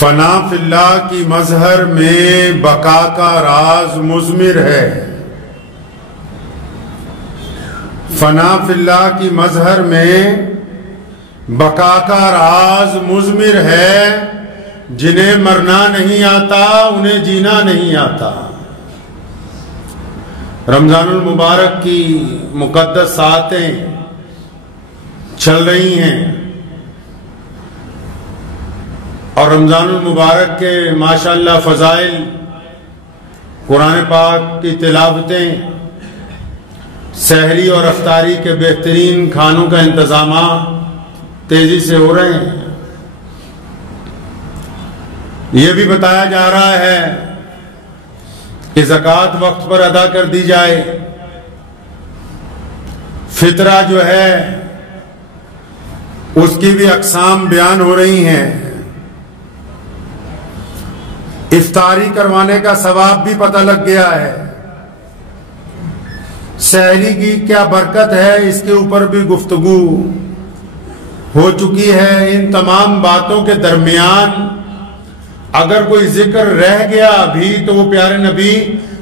فنا فی اللہ کی مظہر میں بقا کا راز مضمر ہے. فنا فی اللہ کی مظہر میں بقا کا راز مضمر ہے. جنہیں مرنا نہیں آتا انہیں جینا نہیں آتا. رمضان المبارک کی مقدس ساعتیں چل رہی ہیں اور رمضان المبارک کے ماشاءاللہ فضائل، قرآن پاک کی تلاوتیں، سحری اور افطاری کے بہترین کھانوں کا انتظامات تیزی سے ہو رہے ہیں. یہ بھی بتایا جا رہا ہے کہ زکوٰۃ وقت پر ادا کر دی جائے. فطرہ جو ہے اس کی بھی اقسام بیان ہو رہی ہیں. افطاری کروانے کا ثواب بھی پتہ لگ گیا ہے. سحری کی کیا برکت ہے اس کے اوپر بھی گفتگو ہو چکی ہے. ان تمام باتوں کے درمیان اگر کوئی ذکر رہ گیا ابھی تو وہ پیارے نبی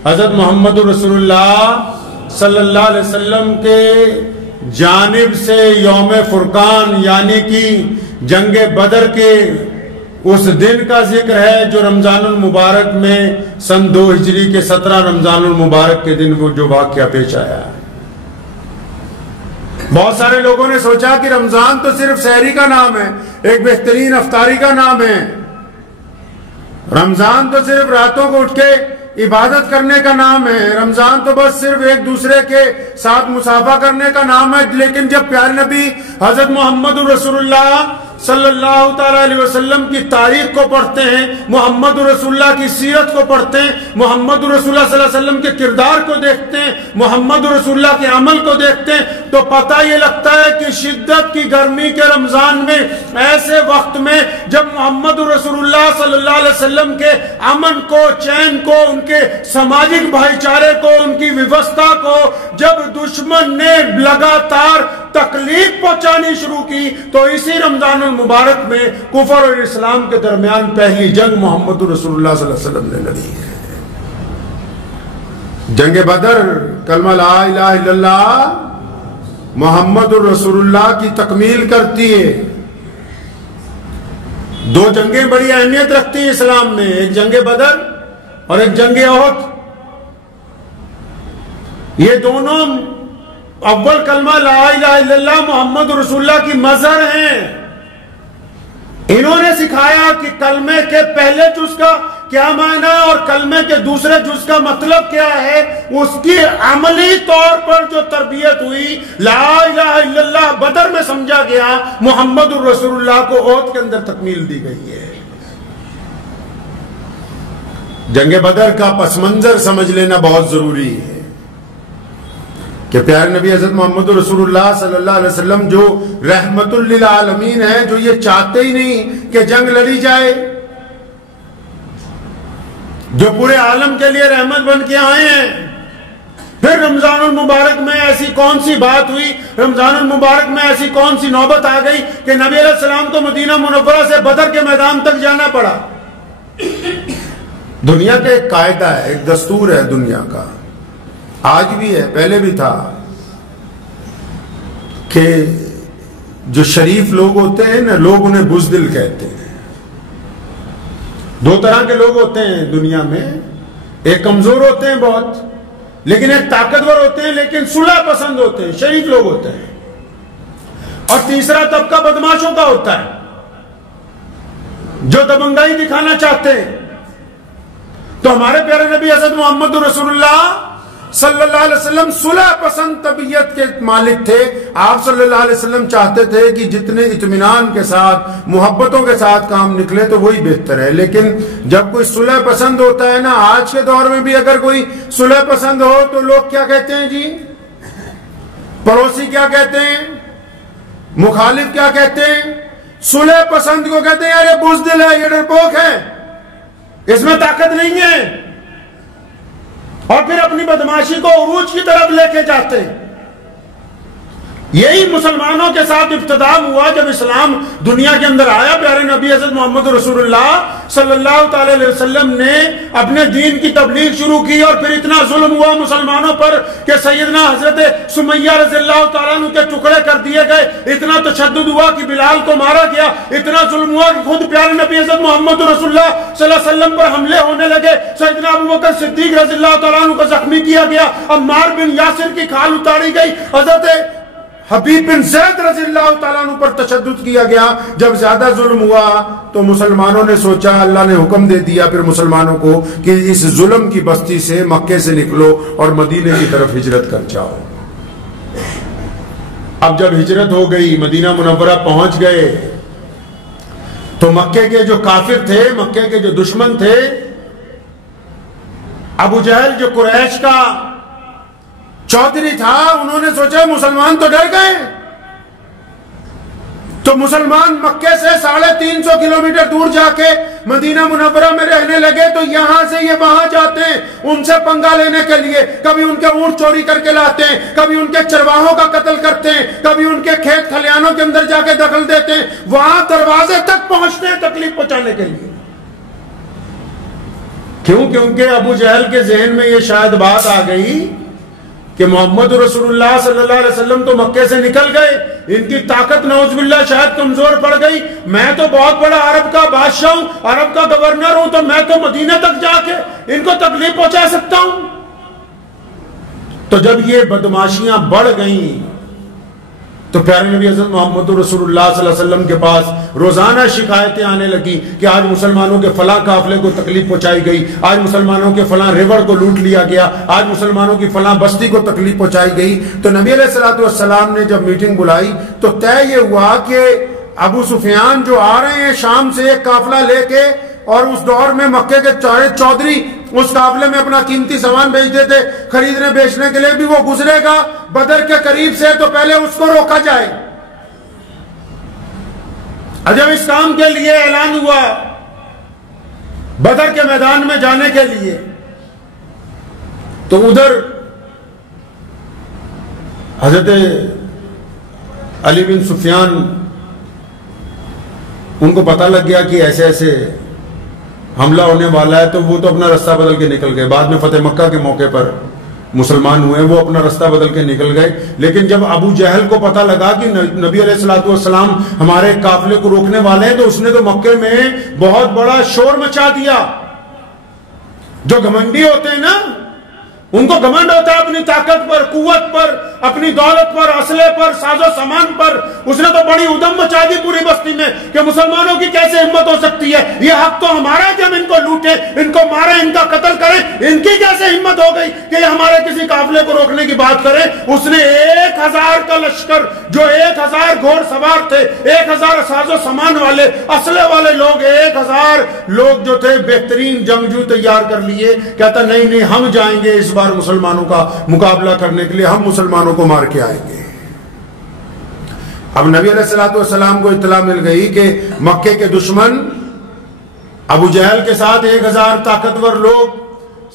حضرت محمد رسول اللہ صلی اللہ علیہ وسلم کے جانب سے یوم فرقان یعنی کہ جنگ بدر کے اس دن کا ذکر ہے جو رمضان المبارک میں سن 2 ہجری کے 17 رمضان المبارک کے دن وہ جو واقعہ پیش آیا ہے. بہت سارے لوگوں نے سوچا کہ رمضان تو صرف سحری کا نام ہے، ایک بہترین افطاری کا نام ہے. رمضان تو صرف راتوں کو اٹھ کے عبادت کرنے کا نام ہے. رمضان تو بس صرف ایک دوسرے کے ساتھ مصافحہ کرنے کا نام ہے. لیکن جب پیارے نبی حضرت محمد رسول اللہ صلی اللہ تعالیٰ علیہ وسلم کی تاریخ کو پڑھتے ہیں، محمد رسول اللہ کی سیرت کو پڑھتے ہیں، محمد رسول اللہ صلی اللہ علیہ وسلم کے کردار کو دیکھتے ہیں، محمد رسول اللہ کے عمل کو دیکھتے ہیں، تو پتہ یہ لگتا ہے کہ شدت کی گرمی کے رمضان میں، ایسے وقت میں جب محمد رسول اللہ صلی اللہ علیہ وسلم کے امن کو، چین کو، ان کے سماجک بھائی چارے کو، ان کی ویوستھا کو جب دشمن نے لگاتار تکلیف پہنچانی شروع کی تو اسی رمضان المبارک میں کفر اور اسلام کے درمیان پہلی جنگ محمد رسول اللہ صلی اللہ علیہ وسلم نے لڑی ہے. جنگ بدر کلمہ لا الہ الا اللہ محمد رسول اللہ کی تکمیل کرتی ہے. 2 جنگیں بڑی اہمیت رکھتی ہیں اسلام میں، ایک جنگ بدر اور ایک جنگ احد. یہ دونوں اول کلمہ لا الہ الا اللہ محمد رسول اللہ کی مظہر ہیں. انہوں نے سکھایا کہ کلمے کے پہلے جز کا کیا معنی اور کلمے کے دوسرے جز کا مطلب کیا ہے. اس کی عملی طور پر جو تربیت ہوئی، لا الہ الا اللہ بدر میں سمجھا گیا، محمد رسول اللہ کو احد کے اندر تکمیل دی گئی ہے. جنگ بدر کا پس منظر سمجھ لینا بہت ضروری ہے کہ پیارے نبی حضرت محمد رسول اللہ صلی اللہ علیہ وسلم جو رحمت للعالمین ہے، جو یہ چاہتے ہی نہیں کہ جنگ لڑی جائے، جو پورے عالم کے لیے رحمت بن کے آئے ہیں. پھر رمضان المبارک میں ایسی کون سی بات ہوئی، رمضان المبارک میں ایسی کون سی نوبت آ گئی کہ نبی علیہ السلام کو مدینہ منورہ سے بدر کے میدان تک جانا پڑا. دنیا کا ایک قاعدہ ہے، ایک دستور ہے دنیا کا، آج بھی ہے، پہلے بھی تھا، کہ جو شریف لوگ ہوتے ہیں نا، لوگ انہیں بزدل کہتے ہیں. 2 طرح کے لوگ ہوتے ہیں دنیا میں، ایک کمزور ہوتے ہیں بہت، لیکن ایک طاقتور ہوتے ہیں لیکن صلح پسند ہوتے ہیں، شریف لوگ ہوتے ہیں. اور تیسرا طبقہ بدماشوں کا ہوتا ہے جو دبنگائی دکھانا چاہتے ہیں. تو ہمارے پیارے نبی حضرت محمد رسول اللہ صلی اللہ علیہ وسلم صلح پسند طبیعت کے مالک تھے. آپ صلی اللہ علیہ وسلم چاہتے تھے کہ جتنے اطمینان کے ساتھ، محبتوں کے ساتھ کام نکلے تو وہی بہتر ہے. لیکن جب کوئی صلح پسند ہوتا ہے نا، آج کے دور میں بھی اگر کوئی صلح پسند ہو تو لوگ کیا کہتے ہیں جی، پڑوسی کیا کہتے ہیں، مخالف کیا کہتے ہیں، صلح پسند کو کہتے ہیں یار یہ بزدل ہے، یہ ڈرپوک ہے، اس میں طاقت نہیں ہے. اور پھر اپنی بدماشی کو عروج کی طرف لے کے جاتے ہیں. یہی مسلمانوں کے ساتھ افتتاح ہوا جب اسلام دنیا کے اندر آیا. پیارے نبی حضرت محمد رسول اللہ صلی اللہ تعالی علیہ وسلم نے اپنے دین کی تبلیغ شروع کی اور پھر اتنا ظلم ہوا مسلمانوں پر کہ سیدنا حضرت سمیہ رضی اللہ تعالیٰ عنہ کے ٹکڑے کر دیے گئے. اتنا تشدد ہوا کہ بلال کو مارا گیا. اتنا ظلم ہوا کہ خود پیارے نبی حضرت محمد رسول اللہ صلی اللہ علیہ وسلم پر حملے ہونے لگے. سیدنا ابوبکر صدیق رضی اللہ تعالیٰ عنہ کو زخمی کیا گیا. عمار بن یاسر کی کھال اتاری گئی. حضرت حبیب بن زید رضی اللہ تعالیٰ عنہ پر تشدد کیا گیا. جب زیادہ ظلم ہوا تو مسلمانوں نے سوچا, اللہ نے حکم دے دیا پھر مسلمانوں کو کہ اس ظلم کی بستی سے مکے سے نکلو اور مدینے کی طرف ہجرت کر جاؤ. اب جب ہجرت ہو گئی, مدینہ منورہ پہنچ گئے, تو مکے کے جو کافر تھے, مکے کے جو دشمن تھے, ابو جہل جو قریش کا چودھری تھا, انہوں نے سوچا مسلمان تو ڈر گئے. تو مسلمان مکے سے 350 کلومیٹر دور جا کے مدینہ منورہ میں رہنے لگے. تو یہاں سے یہ وہاں جاتے ہیں ان سے پنگا لینے کے لیے. کبھی ان کے اونٹ چوری کر کے لاتے ہیں, کبھی ان کے چرواہوں کا قتل کرتے ہیں, کبھی ان کے کھیت کھلیانوں کے اندر جا کے دخل دیتے ہیں. وہاں دروازے تک پہنچتے ہیں تکلیف پہنچانے کے لیے. کیوں؟ کیونکہ ابو جہل کے ذہن میں یہ شاید بات آ گئی کہ محمد رسول اللہ صلی اللہ علیہ وسلم تو مکے سے نکل گئے, ان کی طاقت نعوذ باللہ شاید کمزور پڑ گئی. میں تو بہت بڑا عرب کا بادشاہ ہوں, عرب کا گورنر ہوں, تو میں تو مدینہ تک جا کے ان کو تکلیف پہنچا سکتا ہوں. تو جب یہ بدماشیاں بڑھ گئیں تو پیارے نبی حضرت محمد رسول اللہ صلی اللہ علیہ وسلم کے پاس روزانہ شکایتیں آنے لگی کہ آج مسلمانوں کے فلاں قافلے کو تکلیف پہنچائی گئی, آج مسلمانوں کے فلاں ریوڑ کو لوٹ لیا گیا, آج مسلمانوں کی فلاں بستی کو تکلیف پہنچائی گئی. تو نبی علیہ الصلوۃ والسلام نے جب میٹنگ بلائی تو طے یہ ہوا کہ ابو سفیان جو آ رہے ہیں شام سے ایک قافلہ لے کے, اور اس دور میں مکے کے چودھری اس قافلے میں اپنا قیمتی سامان بھیجتے تھے خریدنے بیچنے کے لیے, بھی وہ گزرے گا بدر کے قریب سے تو پہلے اس کو روکا جائے. جب اس کام کے لیے اعلان ہوا بدر کے میدان میں جانے کے لیے, تو ادھر حضرت علی بن سفیان ان کو پتہ لگ گیا کہ ایسے ایسے حملہ ہونے والا ہے, تو وہ تو اپنا رستہ بدل کے نکل گئے. بعد میں فتح مکہ کے موقع پر مسلمان ہوئے, وہ اپنا رستہ بدل کے نکل گئے. لیکن جب ابو جہل کو پتہ لگا کہ نبی علیہ الصلوۃ والسلام ہمارے قافلے کو روکنے والے ہیں, تو اس نے تو مکے میں بہت بڑا شور مچا دیا. جو گھمنڈی ہوتے ہیں نا, ان کو گھمنڈ ہوتا ہے اپنی طاقت پر, قوت پر, اپنی دولت پر, اسلحے پر, ساز و سامان پر. اس نے تو بڑی ادھم مچا دی پوری بستی میں کہ مسلمانوں کی کیسے ہمت ہو سکتی ہے, یہ حق تو ہمارا ہے کہ ہم ان کو لوٹیں, ان کو ماریں, ان کا قتل کریں. ان کی کیسے ہمت ہو گئی کہ یہ ہمارے کسی قافلے کو روکنے کی بات کریں. اس نے 1000 کا لشکر, جو 1000 گھوڑ سوار تھے, 1000 ساز و سامان والے, اسلحے والے لوگ, 1000 لوگ جو تھے بہترین جنگجو تیار کر لیے. کہتا نہیں ہم جائیں گے اس بار مسلمانوں کا مقابلہ کرنے کے لیے, ہم مسلمانوں کو مار کے آئیں گے. اب نبی علیہ الصلوۃ والسلام کو اطلاع مل گئی کہ مکے کے دشمن ابو جہل کے ساتھ 1000 طاقتور لوگ,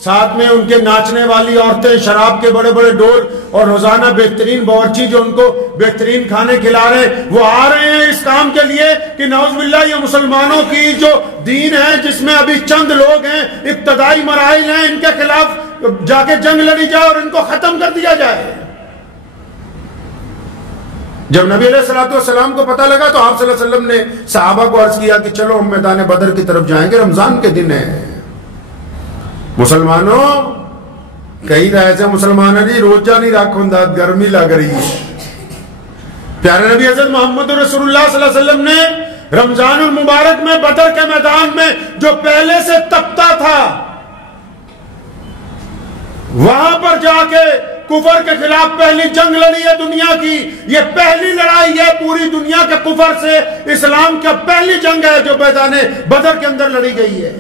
ساتھ میں ان کے ناچنے والی عورتیں, شراب کے بڑے بڑے ڈول, اور روزانہ بہترین باورچی جو ان کو بہترین کھانے کھلا رہے, وہ آ رہے ہیں اس کام کے لیے کہ نعوذ باللہ یہ مسلمانوں کی جو دین ہے, جس میں ابھی چند لوگ ہیں, ابتدائی مراحل ہیں, ان کے خلاف جا کے جنگ لڑی جائے اور ان کو ختم کر دیا جائے. جب نبی علیہ الصلوۃ والسلام کو پتہ لگا تو آپ صلی اللہ علیہ وسلم نے صحابہ کو عرض کیا کہ چلو ہم میدان بدر کی طرف جائیں گے, رمضان کے دن ہے. مسلمانوں کئی ایسے مسلمان ہیں جی روزہ نہیں رکھوں دا, گرمی لگ رہی. پیارے نبی حضرت محمد رسول اللہ صلی اللہ علیہ وسلم نے رمضان المبارک میں بدر کے میدان میں جو پہلے سے تپتا تھا, وہاں پر جا کے کفر کے خلاف پہلی جنگ لڑی ہے دنیا کی. یہ پہلی لڑائی ہے پوری دنیا کے کفر سے اسلام کا, پہلی جنگ ہے جو میدان بدر کے اندر لڑی گئی ہے.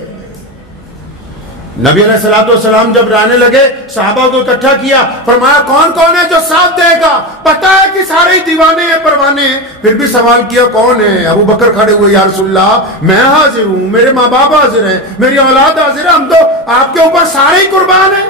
نبی علیہ الصلوۃ والسلام جب رانے لگے, صحابہ کو اکٹھا کیا, فرمایا کون کون ہے جو ساتھ دے گا؟ پتہ ہے کہ سارے دیوانے ہیں, پروانے ہیں. پھر بھی سوال کیا کون ہے؟ ابو بکر کھڑے ہوئے, یا رسول اللہ میں حاضر ہوں, میرے ماں باپ حاضر ہیں, میری اولاد حاضر ہے, ہم تو آپ کے اوپر سارے ہی قربان ہیں.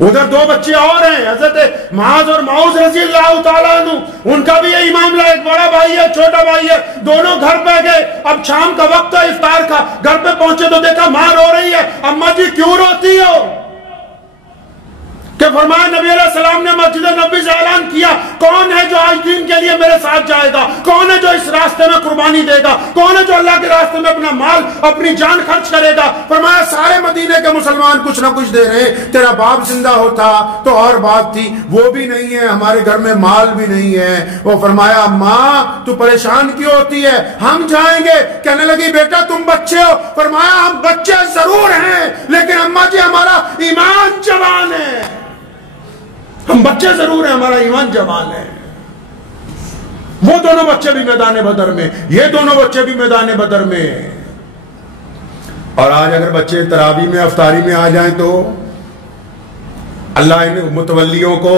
ادھر دو بچے اور ہیں، حضرت معاذ اور معوذ رضی اللہ تعالیٰ عنہ، ان کا بھی یہی معاملہ، ایک بڑا بھائی ہے چھوٹا بھائی ہے، دونوں گھر پہ گئے، اب شام کا وقت ہے افطار کا، گھر پہ پہنچے تو دیکھا ماں رو رہی ہے، اماں جی کیوں روتی ہو؟ کہ فرمایا نبی علیہ السلام نے مسجد نبوی سے اعلان کیا، کون ہے جو آج دین کے لیے میرے ساتھ جائے گا، کون ہے جو اس راستے میں قربانی دے گا، کون ہے جو اللہ کے راستے میں اپنا مال اپنی جان خرچ کرے گا؟ فرمایا سارے مدینے کے مسلمان کچھ نہ کچھ دے رہے ہیں، تیرا باپ زندہ ہوتا تو اور بات تھی، وہ بھی نہیں ہے، ہمارے گھر میں مال بھی نہیں ہے۔ وہ فرمایا ماں تو پریشان کیوں ہوتی ہے، ہم جائیں گے۔ کہنے لگی بیٹا تم بچے ہو۔ فرمایا ہم بچے ضرور ہیں لیکن اماں جی ہمارا ایمان جوان ہے، ہم بچے ضرور ہیں ہمارا ایمان جوان ہے۔ وہ دونوں بچے بھی میدان بدر میں، یہ دونوں بچے بھی میدان بدر میں۔ اور آج اگر بچے تراویح میں افطاری میں آ جائیں تو اللہ ان متولیوں کو،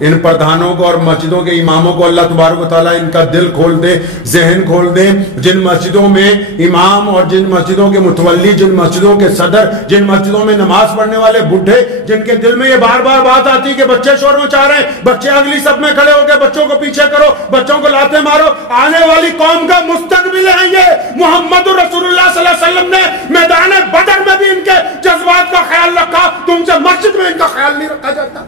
ان پردھانوں کو اور مسجدوں کے اماموں کو اللہ تبارک و تعالیٰ ان کا دل کھول دے، ذہن کھول دے۔ جن مسجدوں میں امام اور جن مسجدوں کے متولی، جن مسجدوں کے صدر، جن مسجدوں میں نماز پڑھنے والے بڈھے، جن کے دل میں یہ بار بار بات آتی کہ بچے شور مچا رہے ہیں، بچے اگلی صف میں کھڑے ہو کے بچوں کو پیچھے کرو، بچوں کو لاتے مارو، آنے والی قوم کا مستقبل ہے یہ۔ محمد رسول اللہ صلی اللہ علیہ وسلم نے میدان بدر میں بھی ان کے جذبات کا خیال رکھا، تم سے مسجد میں ان کا خیال نہیں رکھا جاتا۔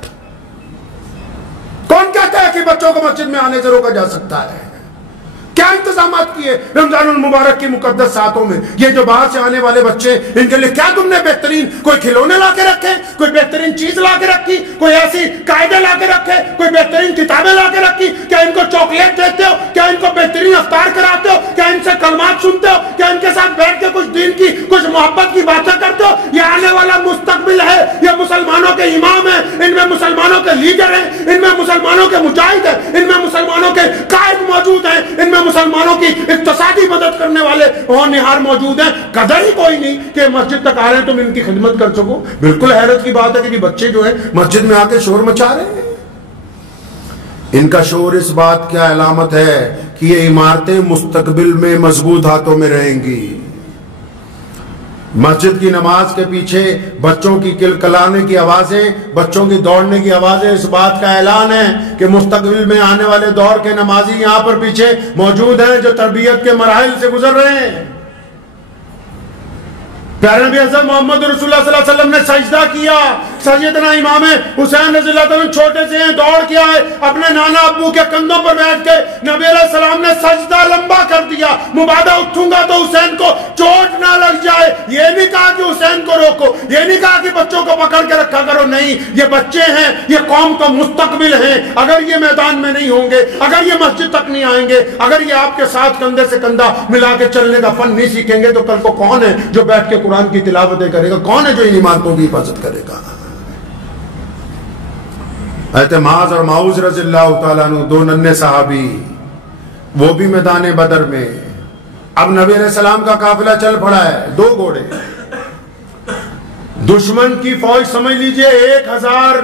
کون کہتا ہے کہ بچوں کو مسجد میں آنے سے روکا جا سکتا ہے؟ کیا انتظامات کیے رمضان المبارک کی مقدس ساعتوں میں؟ یہ جو باہر سے آنے والے بچے، ان کے لیے کیا تم نے بہترین کوئی کھلونے لا کے رکھے، کوئی بہترین چیز لا کے رکھی، کوئی ایسی قاعدے لا کے رکھے، کوئی بہترین کتابیں لا کے رکھی؟ کیا ان کو چاکلیٹ دیتے ہو؟ کیا ان کو بہترین افطار کراتے ہو؟ کیا ان سے کلمات سنتے ہو؟ کیا ان کے ساتھ بیٹھ کے کچھ دین کی، کچھ محبت کی باتیں کرتے ہو؟ یہ آنے والا مستقبل ہے، یہ مسلمانوں کے امام ہیں، ان میں مسلمانوں کے لیڈر ہیں، ان میں مسلمانوں کے مجاہد ہیں، ان میں مسلمانوں کے قائد موجود ہیں، ان میں مسلمانوں کی اقتصادی مدد کرنے والے ہونہار موجود ہیں۔ قدر ہی کوئی نہیں کہ مسجد تک آ رہے ہیں تم ان کی خدمت کر سکو۔ بالکل حیرت کی بات ہے کہ بچے جو ہیں مسجد میں آ کے شور مچا رہے ہیں۔ ان کا شور اس بات کی علامت ہے کہ یہ عمارتیں مستقبل میں مضبوط ہاتھوں میں رہیں گی۔ مسجد کی نماز کے پیچھے بچوں کی کلکلانے کی آوازیں، بچوں کی دوڑنے کی آوازیں اس بات کا اعلان ہے کہ مستقبل میں آنے والے دور کے نمازی یہاں پر پیچھے موجود ہیں جو تربیت کے مراحل سے گزر رہے ہیں۔ پیارے نبی حضرت محمد رسول اللہ صلی اللہ علیہ وسلم نے سجدہ کیا، سیدنا امام حسین رضی اللہ عنہ چھوٹے سے ہیں، دوڑ کے آئے، اپنے نانا ابو کے کندھوں پر بیٹھ کے نبی علیہ السلام نے سجدہ لمبا کر دیا۔ مبادہ اٹھوں گا تو حسین کو چوٹ نہ لگ جائے، یہ نہیں کہا کہ حسین کو روکو، یہ نہیں کہا کہ بچوں کو پکڑ کے رکھا کرو، نہیں، یہ بچے ہیں، یہ قوم کا مستقبل ہیں۔ اگر یہ میدان میں نہیں ہوں گے، اگر یہ مسجد تک نہیں آئیں گے، اگر یہ آپ کے ساتھ کندھے سے کندھا ملا کے چلنے کا فن نہیں سیکھیں گے تو کل کو کون ہے جو بیٹھ کے قرآن کی تلاوتیں کرے گا؟ کون ہے جو ان عمارتوں کی حفاظت کرے گا؟ حضرت معاذ اور معوذ رضی اللہ تعالیٰ عنہ، دو ننھے صحابی، وہ بھی میدان بدر میں۔ اب نبی علیہ السلام کا قافلہ چل پڑا ہے، دو گھوڑے، دشمن کی فوج سمجھ لیجئے 1000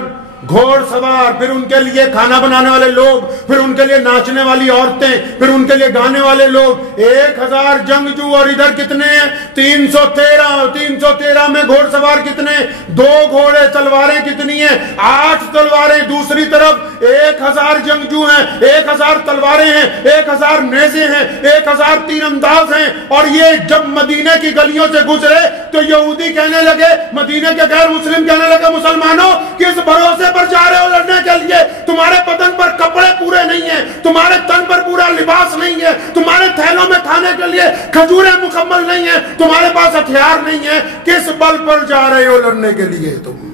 گھوڑ سوار، پھر ان کے لیے کھانا بنانے والے لوگ، پھر ان کے لیے ناچنے والی عورتیں، پھر ان کے لیے گانے والے لوگ، 1000 جنگجو، اور ادھر کتنے ہیں؟ 313 میں گھوڑ سوار کتنے؟ 2 گھوڑے، تلواریں کتنی ہیں؟ 8 تلواریں، دوسری طرف 1000 جنگجو ہیں، 1000 تلواریں ہیں، 1000 نیزے ہیں، 1000 تیر انداز ہیں۔ اور یہ جب مدینے کی گلیوں سے گزرے تو یہودی کہنے لگے، مدینے کے غیر مسلم کہنے لگے، مسلمانوں کس بھروسے پر جا رہے ہو لڑنے کے لیے؟ تمہارے بدن پر کپڑے پورے نہیں ہیں، تمہارے تن پر پورا لباس نہیں ہے، تمہارے تھیلوں میں کھانے کے لیے کھجوریں مکمل نہیں ہیں، تمہارے پاس ہتھیار نہیں ہے، کس بل پر جا رہے ہو لڑنے کے لیے تم؟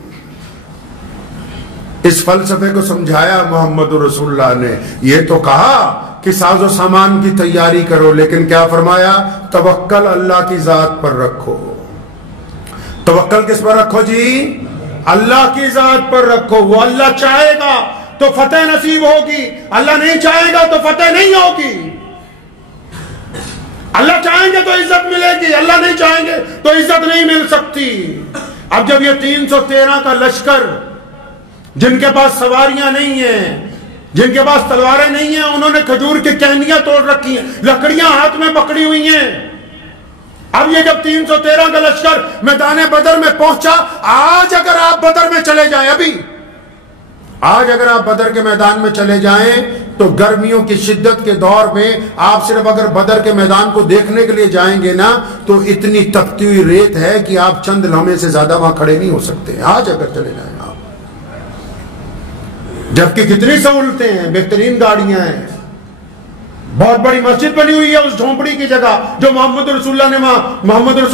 اس فلسفے کو سمجھایا محمد رسول اللہ نے۔ یہ تو کہا کہ ساز و سامان کی تیاری کرو، لیکن کیا فرمایا؟ توکل اللہ کی ذات پر رکھو۔ توکل کس پر رکھو جی؟ اللہ کی ذات پر رکھو۔ وہ اللہ چاہے گا تو فتح نصیب ہوگی، اللہ نہیں چاہے گا تو فتح نہیں ہوگی۔ اللہ چاہیں گے تو عزت ملے گی، اللہ نہیں چاہیں گے تو عزت نہیں مل سکتی۔ اب جب یہ 313 کا لشکر، جن کے پاس سواریاں نہیں ہیں، جن کے پاس تلواریں نہیں ہیں، انہوں نے کھجور کی ٹہنیاں توڑ رکھی ہیں، لکڑیاں ہاتھ میں پکڑی ہوئی ہیں، اب یہ جب 313 کا لشکر میدان بدر میں پہنچا، آج اگر آپ بدر میں چلے جائیں، آج اگر آپ بدر کے میدان میں چلے جائیں تو گرمیوں کی شدت کے دور میں آپ صرف اگر بدر کے میدان کو دیکھنے کے لیے جائیں گے نا تو اتنی تپتی ہوئی ریت ہے کہ آپ چند لمحے سے زیادہ وہاں کھڑے نہیں ہو سکتے، آج اگر چلے جائیں آپ۔ جبکہ کتنی سہولتیں ہیں، بہترین گاڑیاں ہیں، بہت بڑی مسجد بنی ہوئی ہے اس جھونپڑی کی جگہ جو محمد رسول اللہ صلی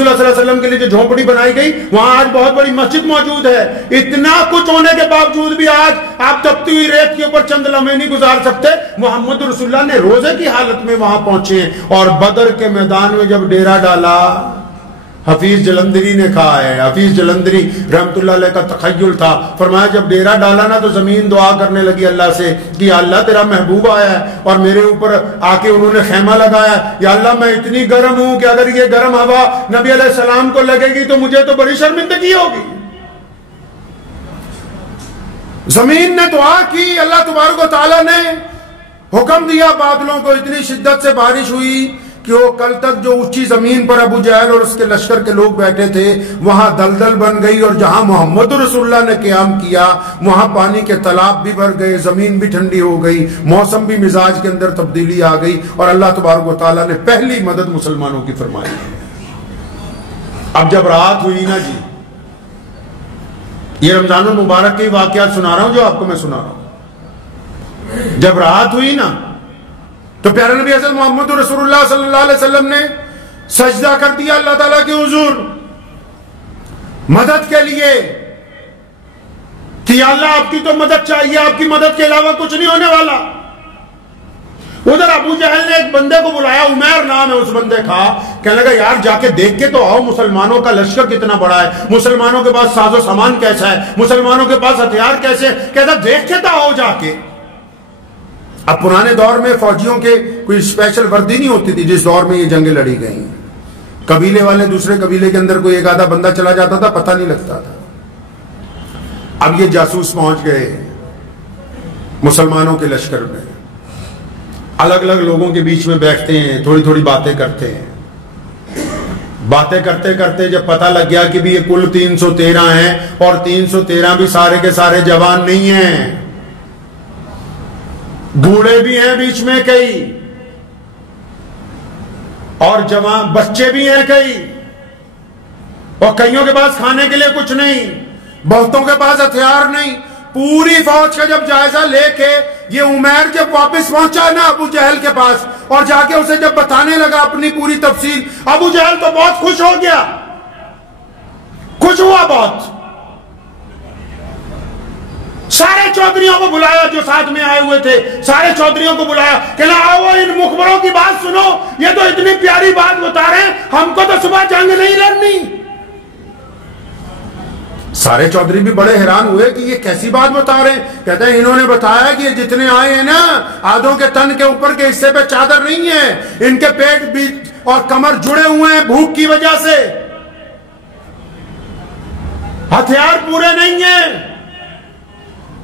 اللہ علیہ وسلم کے لیے جو جھونپڑی بنائی گئی، وہاں آج بہت بڑی مسجد موجود ہے۔ اتنا کچھ ہونے کے باوجود بھی آج آپ تپتی ہوئی ریت کے اوپر چند لمحے نہیں گزار سکتے۔ محمد رسول اللہ نے روزے کی حالت میں وہاں پہنچے ہیں، اور بدر کے میدان میں جب ڈیرا ڈالا، حفیظ جلندری نے کہا ہے، حفیظ جلندری رحمت اللہ علیہ کا تخیل تھا، فرمایا جب ڈیرا ڈالا نا تو زمین دعا کرنے لگی اللہ سے کہ یا اللہ تیرا محبوب آیا ہے اور میرے اوپر آ کے انہوں نے خیمہ لگایا، یا اللہ میں اتنی گرم ہوں کہ اگر یہ گرم ہوا نبی علیہ السلام کو لگے گی تو مجھے تو بڑی شرمندگی ہوگی۔ زمین نے دعا کی، اللہ تبارک و تعالیٰ نے حکم دیا، بادلوں کو اتنی شدت سے بارش ہوئی کہ وہ کل تک جو اونچی زمین پر ابو جہل اور اس کے لشکر کے لوگ بیٹھے تھے وہاں دلدل بن گئی، اور جہاں محمد رسول اللہ نے قیام کیا وہاں پانی کے تالاب بھی بھر گئے، زمین بھی ٹھنڈی ہو گئی، موسم بھی مزاج کے اندر تبدیلی آ گئی، اور اللہ تبارک و تعالیٰ نے پہلی مدد مسلمانوں کی فرمائی۔ اب جب رات ہوئی نا جی، یہ رمضان المبارک کے واقعات سنا رہا ہوں جو آپ کو میں سنا رہا ہوں، جب رات ہوئی نا تو پیارے نبی حضرت محمد رسول اللہ صلی اللہ علیہ وسلم نے سجدہ کر دیا اللہ تعالیٰ کے حضور مدد کے لیے کہ یا اللہ آپ کی تو مدد چاہیے، آپ کی مدد کے علاوہ کچھ نہیں ہونے والا۔ ادھر ابو جہل نے ایک بندے کو بلایا، عمیر نام ہے اس بندے کا، کہنے لگا یار جا کے دیکھ کے تو آؤ مسلمانوں کا لشکر کتنا بڑا ہے، مسلمانوں کے پاس ساز و سامان کیسا ہے، مسلمانوں کے پاس ہتھیار کیسے، کہتا دیکھ کے تو آؤ جا کے۔ اب پرانے دور میں فوجیوں کے کوئی اسپیشل وردی نہیں ہوتی تھی جس دور میں یہ جنگیں لڑی گئیں، قبیلے والے دوسرے قبیلے کے اندر کوئی ایک آدھا بندہ چلا جاتا تھا، پتہ نہیں لگتا تھا۔ اب یہ جاسوس پہنچ گئے مسلمانوں کے لشکر میں، الگ الگ لوگوں کے بیچ میں بیٹھتے ہیں، تھوڑی تھوڑی باتیں کرتے ہیں، باتیں کرتے کرتے جب پتہ لگ گیا کہ بھی یہ کل 313 ہیں اور 313 بھی سارے کے سارے جوان نہیں ہیں، بوڑھے بھی ہیں بیچ میں کئی، اور جوان بچے بھی ہیں کئی، اور کئیوں کے پاس کھانے کے لیے کچھ نہیں، بہتوں کے پاس ہتھیار نہیں۔ پوری فوج کا جب جائزہ لے کے یہ عمیر جب واپس پہنچا نا ابو جہل کے پاس اور جا کے اسے جب بتانے لگا اپنی پوری تفصیل، ابو جہل تو بہت خوش ہو گیا، خوش ہوا بہت۔ سارے چودھریوں کو بلایا جو ساتھ میں آئے ہوئے تھے، سارے چودھریوں کو بلایا کہ آؤ ان مخبروں کی بات سنو، یہ تو اتنی پیاری بات بتا رہے ہیں، ہم کو تو صبح جنگ نہیں لڑنی۔ سارے چودھری بھی بڑے حیران ہوئے کہ یہ کیسی بات بتا رہے ہیں، کہتے ہیں انہوں نے بتایا کہ یہ جتنے آئے ہیں نا آدھوں کے تن کے اوپر کے حصے پہ چادر نہیں ہے، ان کے پیٹ بھی اور کمر جڑے ہوئے ہیں بھوک کی وجہ سے، ہتھیار پورے نہیں ہیں۔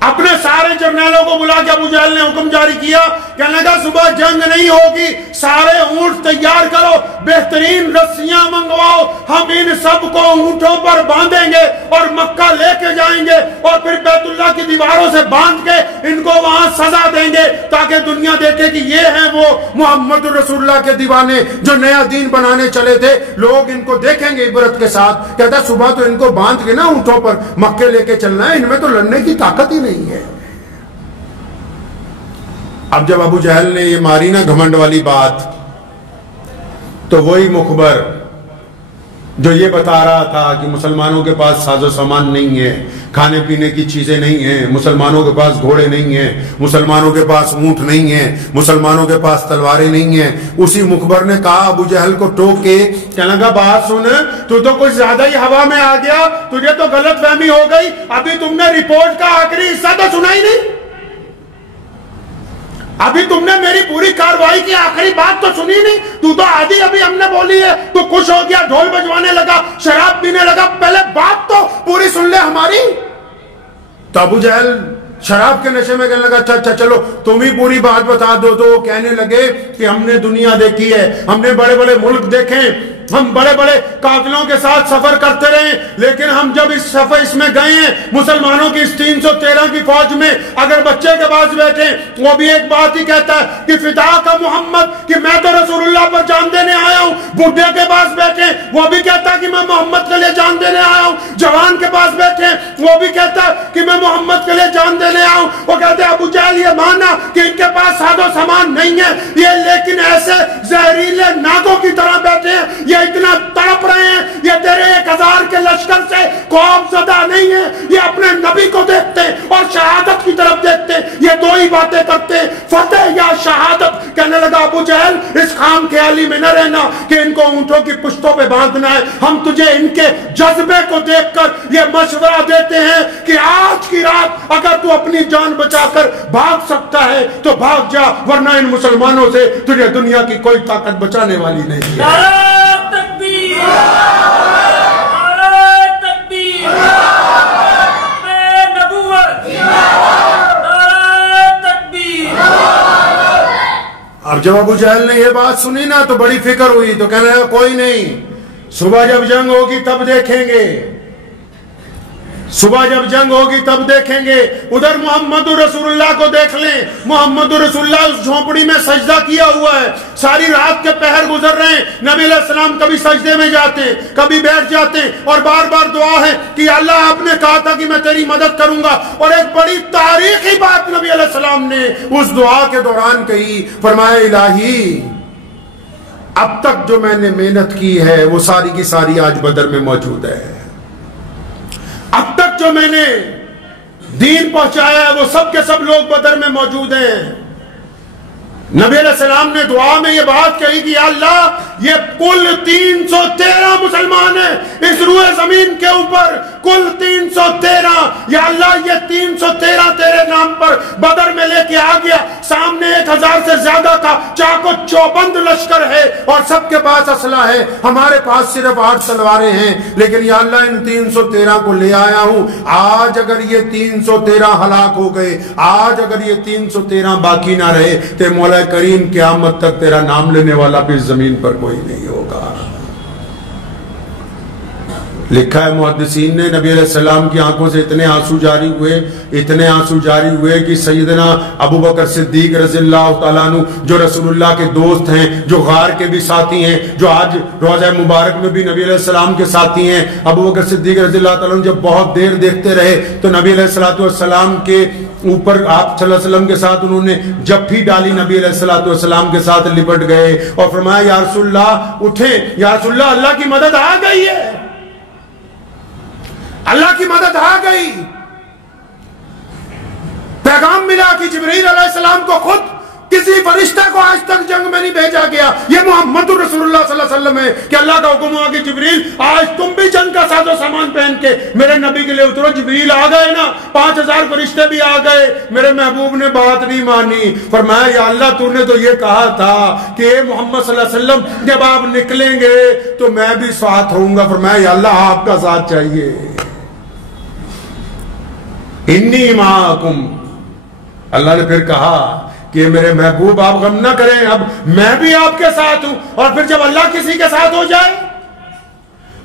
اپنے سارے جرنیلوں کو بلا کے ابو جہل نے حکم جاری کیا، کہنے لگا صبح جنگ نہیں ہوگی، سارے اونٹ تیار کرو، بہترین رسیاں منگواؤ، ہم ان سب کو اونٹوں پر باندھیں گے اور مکہ لے کے جائیں گے اور پھر بیت اللہ کی دیواروں سے باندھ کے ان کو وہاں سزا دیں گے تاکہ دنیا دیکھے کہ یہ ہیں وہ محمد رسول اللہ کے دیوانے جو نیا دین بنانے چلے تھے، لوگ ان کو دیکھیں گے عبرت کے ساتھ۔ کہتا ہے صبح تو ان کو باندھ کے نا اونٹوں پر مکے لے کے چلنا ہے، ان میں تو لڑنے کی طاقت ہی نہیں ہے۔ اب جب ابو جہل نے یہ ماری نا گھمنڈ والی بات، تو وہی مخبر جو یہ بتا رہا تھا کہ مسلمانوں کے پاس ساز و سامان نہیں ہے، کھانے پینے کی چیزیں نہیں ہیں، مسلمانوں کے پاس گھوڑے نہیں ہیں، مسلمانوں کے پاس اونٹ نہیں ہیں، مسلمانوں کے پاس تلواریں نہیں ہیں، اسی مخبر نے کہا ابو جہل کو ٹوک کے، کہنے لگا بات سن، تو کچھ زیادہ ہی ہوا میں آ گیا، تجھے تو غلط فہمی ہو گئی، ابھی تم نے رپورٹ کا آخری حصہ تو سنا ہی نہیں، ابھی تم نے میری پوری کاروائی کی آخری بات تو سنی نہیں، تو آدھی ابھی ہم نے بولی ہے، تو خوش ہو گیا، ڈھول بجوانے لگا، شراب پینے لگا، پہلے بات تو پوری سن لے ہماری۔ تو ابو جہل شراب کے نشے میں کہنے لگا اچھا چلو تم ہی پوری بات بتا دو۔ تو وہ کہنے لگے کہ ہم نے دنیا دیکھی ہے، ہم نے بڑے بڑے ملک دیکھیں، ہم بڑے بڑے قافلوں کے ساتھ سفر کرتے رہے، لیکن ہم جب اس میں گئے ہیں مسلمانوں کی اس 313 کی فوج میں، اگر بچے کے پاس بیٹھے وہ بھی ایک بات ہی کہتا ہے کہ فدا کا محمد، کہ میں تو رسول اللہ پر جان دینے آیا ہوں۔ بڈھے کے پاس بیٹھے وہ بھی کہتا ہے کہ میں محمد کے لیے جان دینے آیا ہوں۔ جوان کے پاس بیٹھے وہ بھی کہتا ہے کہ میں محمد کے لیے جان دینے آیا ہوں۔ وہ کہتے ہیں ابو جہل یہ مانا کہ ان کے پاس ساز و سامان نہیں ہے یہ، لیکن ایسے زہریلے ناگوں کی طرح بیٹھے ہیں، یہ اتنا تڑپ رہے ہیں، یہ تیرے 1000 کے لشکر سے خوف زدہ نہیں ہے، یہ اپنے نبی کو دیکھتے ہیں اور شہادت کی طرف دیکھتے ہیں، یہ دو ہی باتیں کرتے ہیں، فتح یا شہادت۔ کہنے لگا ابو جہل اس خام خیالی میں نہ رہنا کہ ان کو اونٹوں کی پشتوں پہ باندھنا ہے، ہم تجھے ان کے جذبے کو دیکھ کر یہ مشورہ دیتے ہیں کہ آج کی رات اگر تو اپنی جان بچا کر بھاگ سکتا ہے تو بھاگ جا، ورنہ ان مسلمانوں سے تجھے دنیا کی کوئی طاقت بچانے والی نہیں ہے۔ نعرہ تکبیر، نعرہ تکبیر، نبوت، نعرہ تکبیر۔ اب جب ابو جہل نے یہ بات سنی نا تو بڑی فکر ہوئی، تو کہنے لگا کوئی نہیں، صبح جب جنگ ہوگی تب دیکھیں گے، صبح جب جنگ ہوگی تب دیکھیں گے۔ ادھر محمد رسول اللہ کو دیکھ لیں، محمد رسول اللہ اس جھونپڑی میں سجدہ کیا ہوا ہے، ساری رات کے پہر گزر رہے ہیں، نبی علیہ السلام کبھی سجدے میں جاتے ہیں کبھی بیٹھ جاتے ہیں، اور بار بار دعا ہے کہ اللہ آپ نے کہا تھا کہ میں تیری مدد کروں گا۔ اور ایک بڑی تاریخی بات نبی علیہ السلام نے اس دعا کے دوران کہی، فرمایا الہی اب تک جو میں نے محنت کی ہے وہ ساری کی ساری آج بدر میں موجود ہے، اب تک جو میں نے دین پہنچایا ہے وہ سب کے سب لوگ بدر میں موجود ہیں۔ نبی علیہ السلام نے دعا میں یہ بات کہی کہ یا اللہ یہ کل 313 مسلمان ہیں اس روئے زمین کے اوپر، کل 313، یا اللہ یہ 313 تیرے نام پر بدر میں لے کے آ گیا، سامنے 1000 سے زیادہ کا چاق و چوبند لشکر ہے اور سب کے پاس اسلحہ ہے، ہمارے پاس صرف 8 تلواریں ہیں، لیکن یا اللہ ان 313 کو لے آیا ہوں، آج اگر یہ 313 ہلاک ہو گئے، آج اگر یہ 313 باقی نہ رہے تو مولا کریم قیامت تک تیرا نام لینے والا بھی زمین پر کوئی نہیں ہوگا۔ لکھا ہے محدثین نے نبی علیہ السلام کی آنکھوں سے اتنے آنسو جاری ہوئے کہ سیدنا ابو بکر صدیق رضی اللہ تعالیٰ عنہ جو رسول اللہ کے دوست ہیں، جو غار کے بھی ساتھی ہیں، جو آج روضہ مبارک میں بھی نبی علیہ السلام کے ساتھی ہیں، ابو بکر صدیق رضی اللہ تعالیٰ عنہ جب بہت دیر دیکھتے رہے تو نبی علیہ السلام کے اوپر آپ صلی اللہ علیہ وسلم کے ساتھ انہوں نے جپھی ڈالی، نبی علیہ السلام کے ساتھ لپٹ گئے اور فرمایا یا رسول اللہ اٹھیں، یا رسول اللہ اللہ کی مدد آ گئی ہے، اللہ کی مدد آ گئی۔ پیغام ملا کہ جبریل علیہ السلام کو خود کسی فرشتہ کو آج تک جنگ میں نہیں بھیجا گیا، یہ محمد رسول اللہ صلی اللہ علیہ وسلم ہے کہ اللہ کا حکم ہوا کہ جبریل آج تم بھی جنگ کا ساز و سامان پہن کے میرے نبی کے لیے اترو۔ جبریل آ گئے نا، 5000 فرشتے بھی آ گئے، میرے محبوب نے بات نہیں مانی، فرمایا یا اللہ تو نے تو یہ کہا تھا کہ اے محمد صلی اللہ علیہ وسلم جب آپ نکلیں گے تو میں بھی ساتھ ہوں گا، فرمایا یا اللہ آپ کا ساتھ چاہیے، انی معاکم۔ اللہ نے پھر کہا کہ میرے محبوب آپ غم نہ کریں، اب میں بھی آپ کے ساتھ ہوں۔ اور پھر جب اللہ کسی کے ساتھ ہو جائے،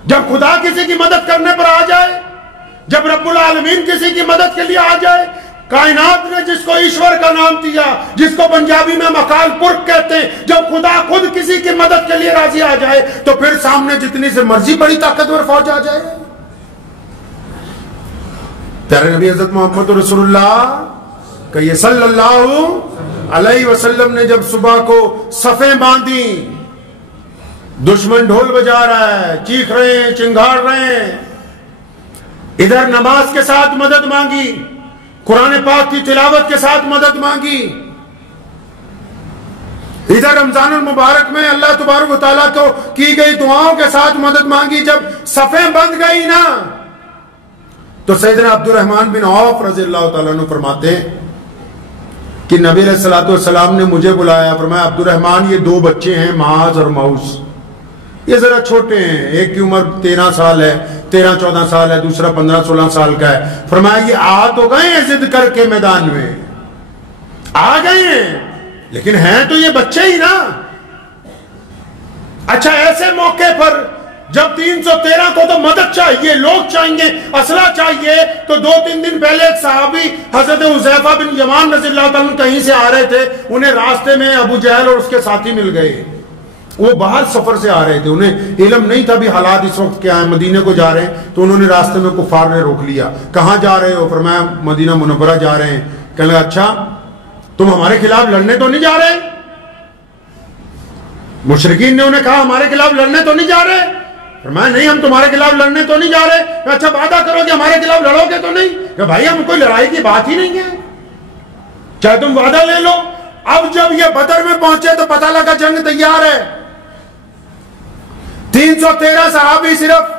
جب خدا کسی کی مدد کرنے پر آ جائے، جب رب العالمین کسی کی مدد کے لیے آ جائے، کائنات نے جس کو ایشور کا نام دیا، جس کو پنجابی میں مکال پرک کہتے ہیں، جب خدا خود کسی کی مدد کے لیے راضی آ جائے تو پھر سامنے جتنی سے مرضی بڑی طاقتور فوج آ جائے۔ پیارے نبی حضرت محمد رسول اللہ کہ صلی اللہ علیہ وسلم نے جب صبح کو صفیں باندھی، دشمن ڈھول بجا رہا ہے، چیخ رہے ہیں، چنگھاڑ رہے ہیں، ادھر نماز کے ساتھ مدد مانگی، قرآن پاک کی تلاوت کے ساتھ مدد مانگی، ادھر رمضان المبارک میں اللہ تبارک و تعالیٰ کو کی گئی دعاؤں کے ساتھ مدد مانگی۔ جب صفیں بند گئی نا تو سیدنا عبد الرحمن بن عوف رضی اللہ تعالیٰ عنہ فرماتے ہیں کہ نبی علیہ السلام نے مجھے بلایا، فرمایا عبد الرحمن یہ 2 بچے ہیں، معاذ اور موس، یہ ذرا چھوٹے ہیں، ایک کی عمر 13 سال ہے، 13-14 سال ہے، دوسرا 15-16 سال کا ہے، فرمایا یہ آ تو گئے ہیں ضد کر کے میدان میں، آ گئے ہیں لیکن ہیں تو یہ بچے ہی نا، اچھا ایسے موقع پر جب 313 کو تو مدد چاہیے، لوگ چاہیں گے، اسلحہ چاہیے، تو 2-3 دن پہلے ایک صحابی حضرت حذیفہ بن یمان رضی اللہ تعالیٰ کہیں سے آ رہے تھے، انہیں راستے میں ابو جہل اور اس کے ساتھی مل گئے، وہ باہر سفر سے آ رہے تھے، انہیں علم نہیں تھا بھی حالات اس وقت کیا ہیں، مدینے کو جا رہے ہیں، تو انہوں نے راستے میں کفار نے روک لیا، کہاں جا رہے ہو؟ فرمایا مدینہ منورہ جا رہے ہیں۔ کہنے لگا اچھا تم ہمارے خلاف لڑنے تو نہیں جا رہے؟ مشرکین نے انہیں کہا ہمارے خلاف لڑنے تو نہیں جا رہے؟ فرمایا نہیں ہم تمہارے خلاف لڑنے تو نہیں جا رہے۔ اچھا وعدہ کرو کہ ہمارے خلاف لڑو گے تو نہیں؟ کہ بھائی ہم کوئی لڑائی کی بات ہی نہیں ہے، چاہے تم وعدہ لے لو۔ اب جب یہ بدر میں پہنچے تو پتہ لگا جنگ تیار ہے، 313 صحابی صرف،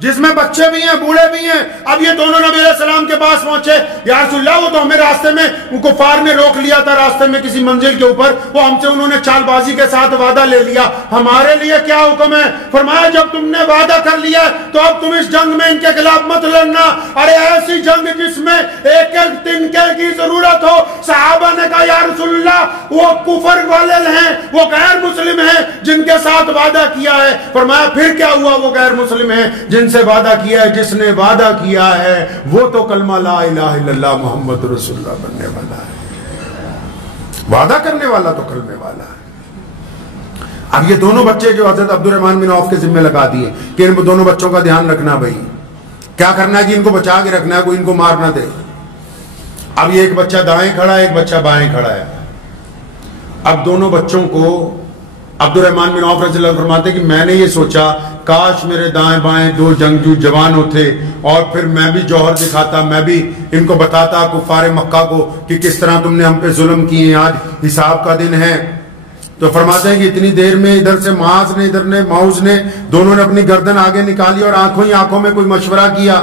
جس میں بچے بھی ہیں بوڑھے بھی ہیں۔ اب یہ دونوں نبی علیہ السلام کے پاس پہنچے، یا رسول اللہ وہ تو ہمیں راستے میں کفار نے روک لیا تھا، راستے میں کسی منزل کے اوپر، وہ ہم سے انہوں نے چال بازی کے ساتھ وعدہ لے لیا، ہمارے لیے کیا حکم ہے؟ فرمایا جب تم نے وعدہ کر لیا تو اب تم اس جنگ میں ان کے خلاف مت لڑنا۔ ارے ایسی جنگ جس میں ایک ایک تنکے کی ضرورت ہو۔ صحابہ نے کہا یا رسول اللہ وہ کفر والے ہیں، وہ غیر مسلم ہیں جن کے ساتھ وعدہ کیا ہے۔ فرمایا پھر کیا ہوا؟ وہ غیر مسلم ہیں جن سے وعدہ کیا ہے، جس نے وعدہ کیا ہے وہ تو کلمہ لا الہ الا اللہ محمد رسول اللہ بننے والا ہے، وعدہ کرنے والا تو کلمے والا ہے۔ اب یہ دونوں بچے جو حضرت عبد الرحمن بن عوف کے ذمہ لگا دیے کہ ان دونوں بچوں کا دھیان رکھنا، بھائی کیا کرنا ہے کہ ان کو بچا کے رکھنا ہے، کوئی ان کو مار نہ دے۔ اب یہ ایک بچہ دائیں کھڑا ہے، ایک بچہ بائیں کھڑا ہے۔ اب دونوں بچوں کو عبد الرحمن بن عوف رضی اللہ عنہ فرماتے کہ میں نے یہ سوچا کاش میرے دائیں بائیں دو جنگجو جوان ہوتے اور پھر میں بھی جوہر دکھاتا، میں بھی ان کو بتاتا کفار مکہ کو کہ کس طرح تم نے ہم پہ ظلم کیے، آج حساب کا دن ہے۔ تو فرماتے ہیں کہ اتنی دیر میں ادھر سے معاذ نے ادھر نے معوذ نے دونوں نے اپنی گردن آگے نکالی اور آنکھوں ہی آنکھوں میں کوئی مشورہ کیا،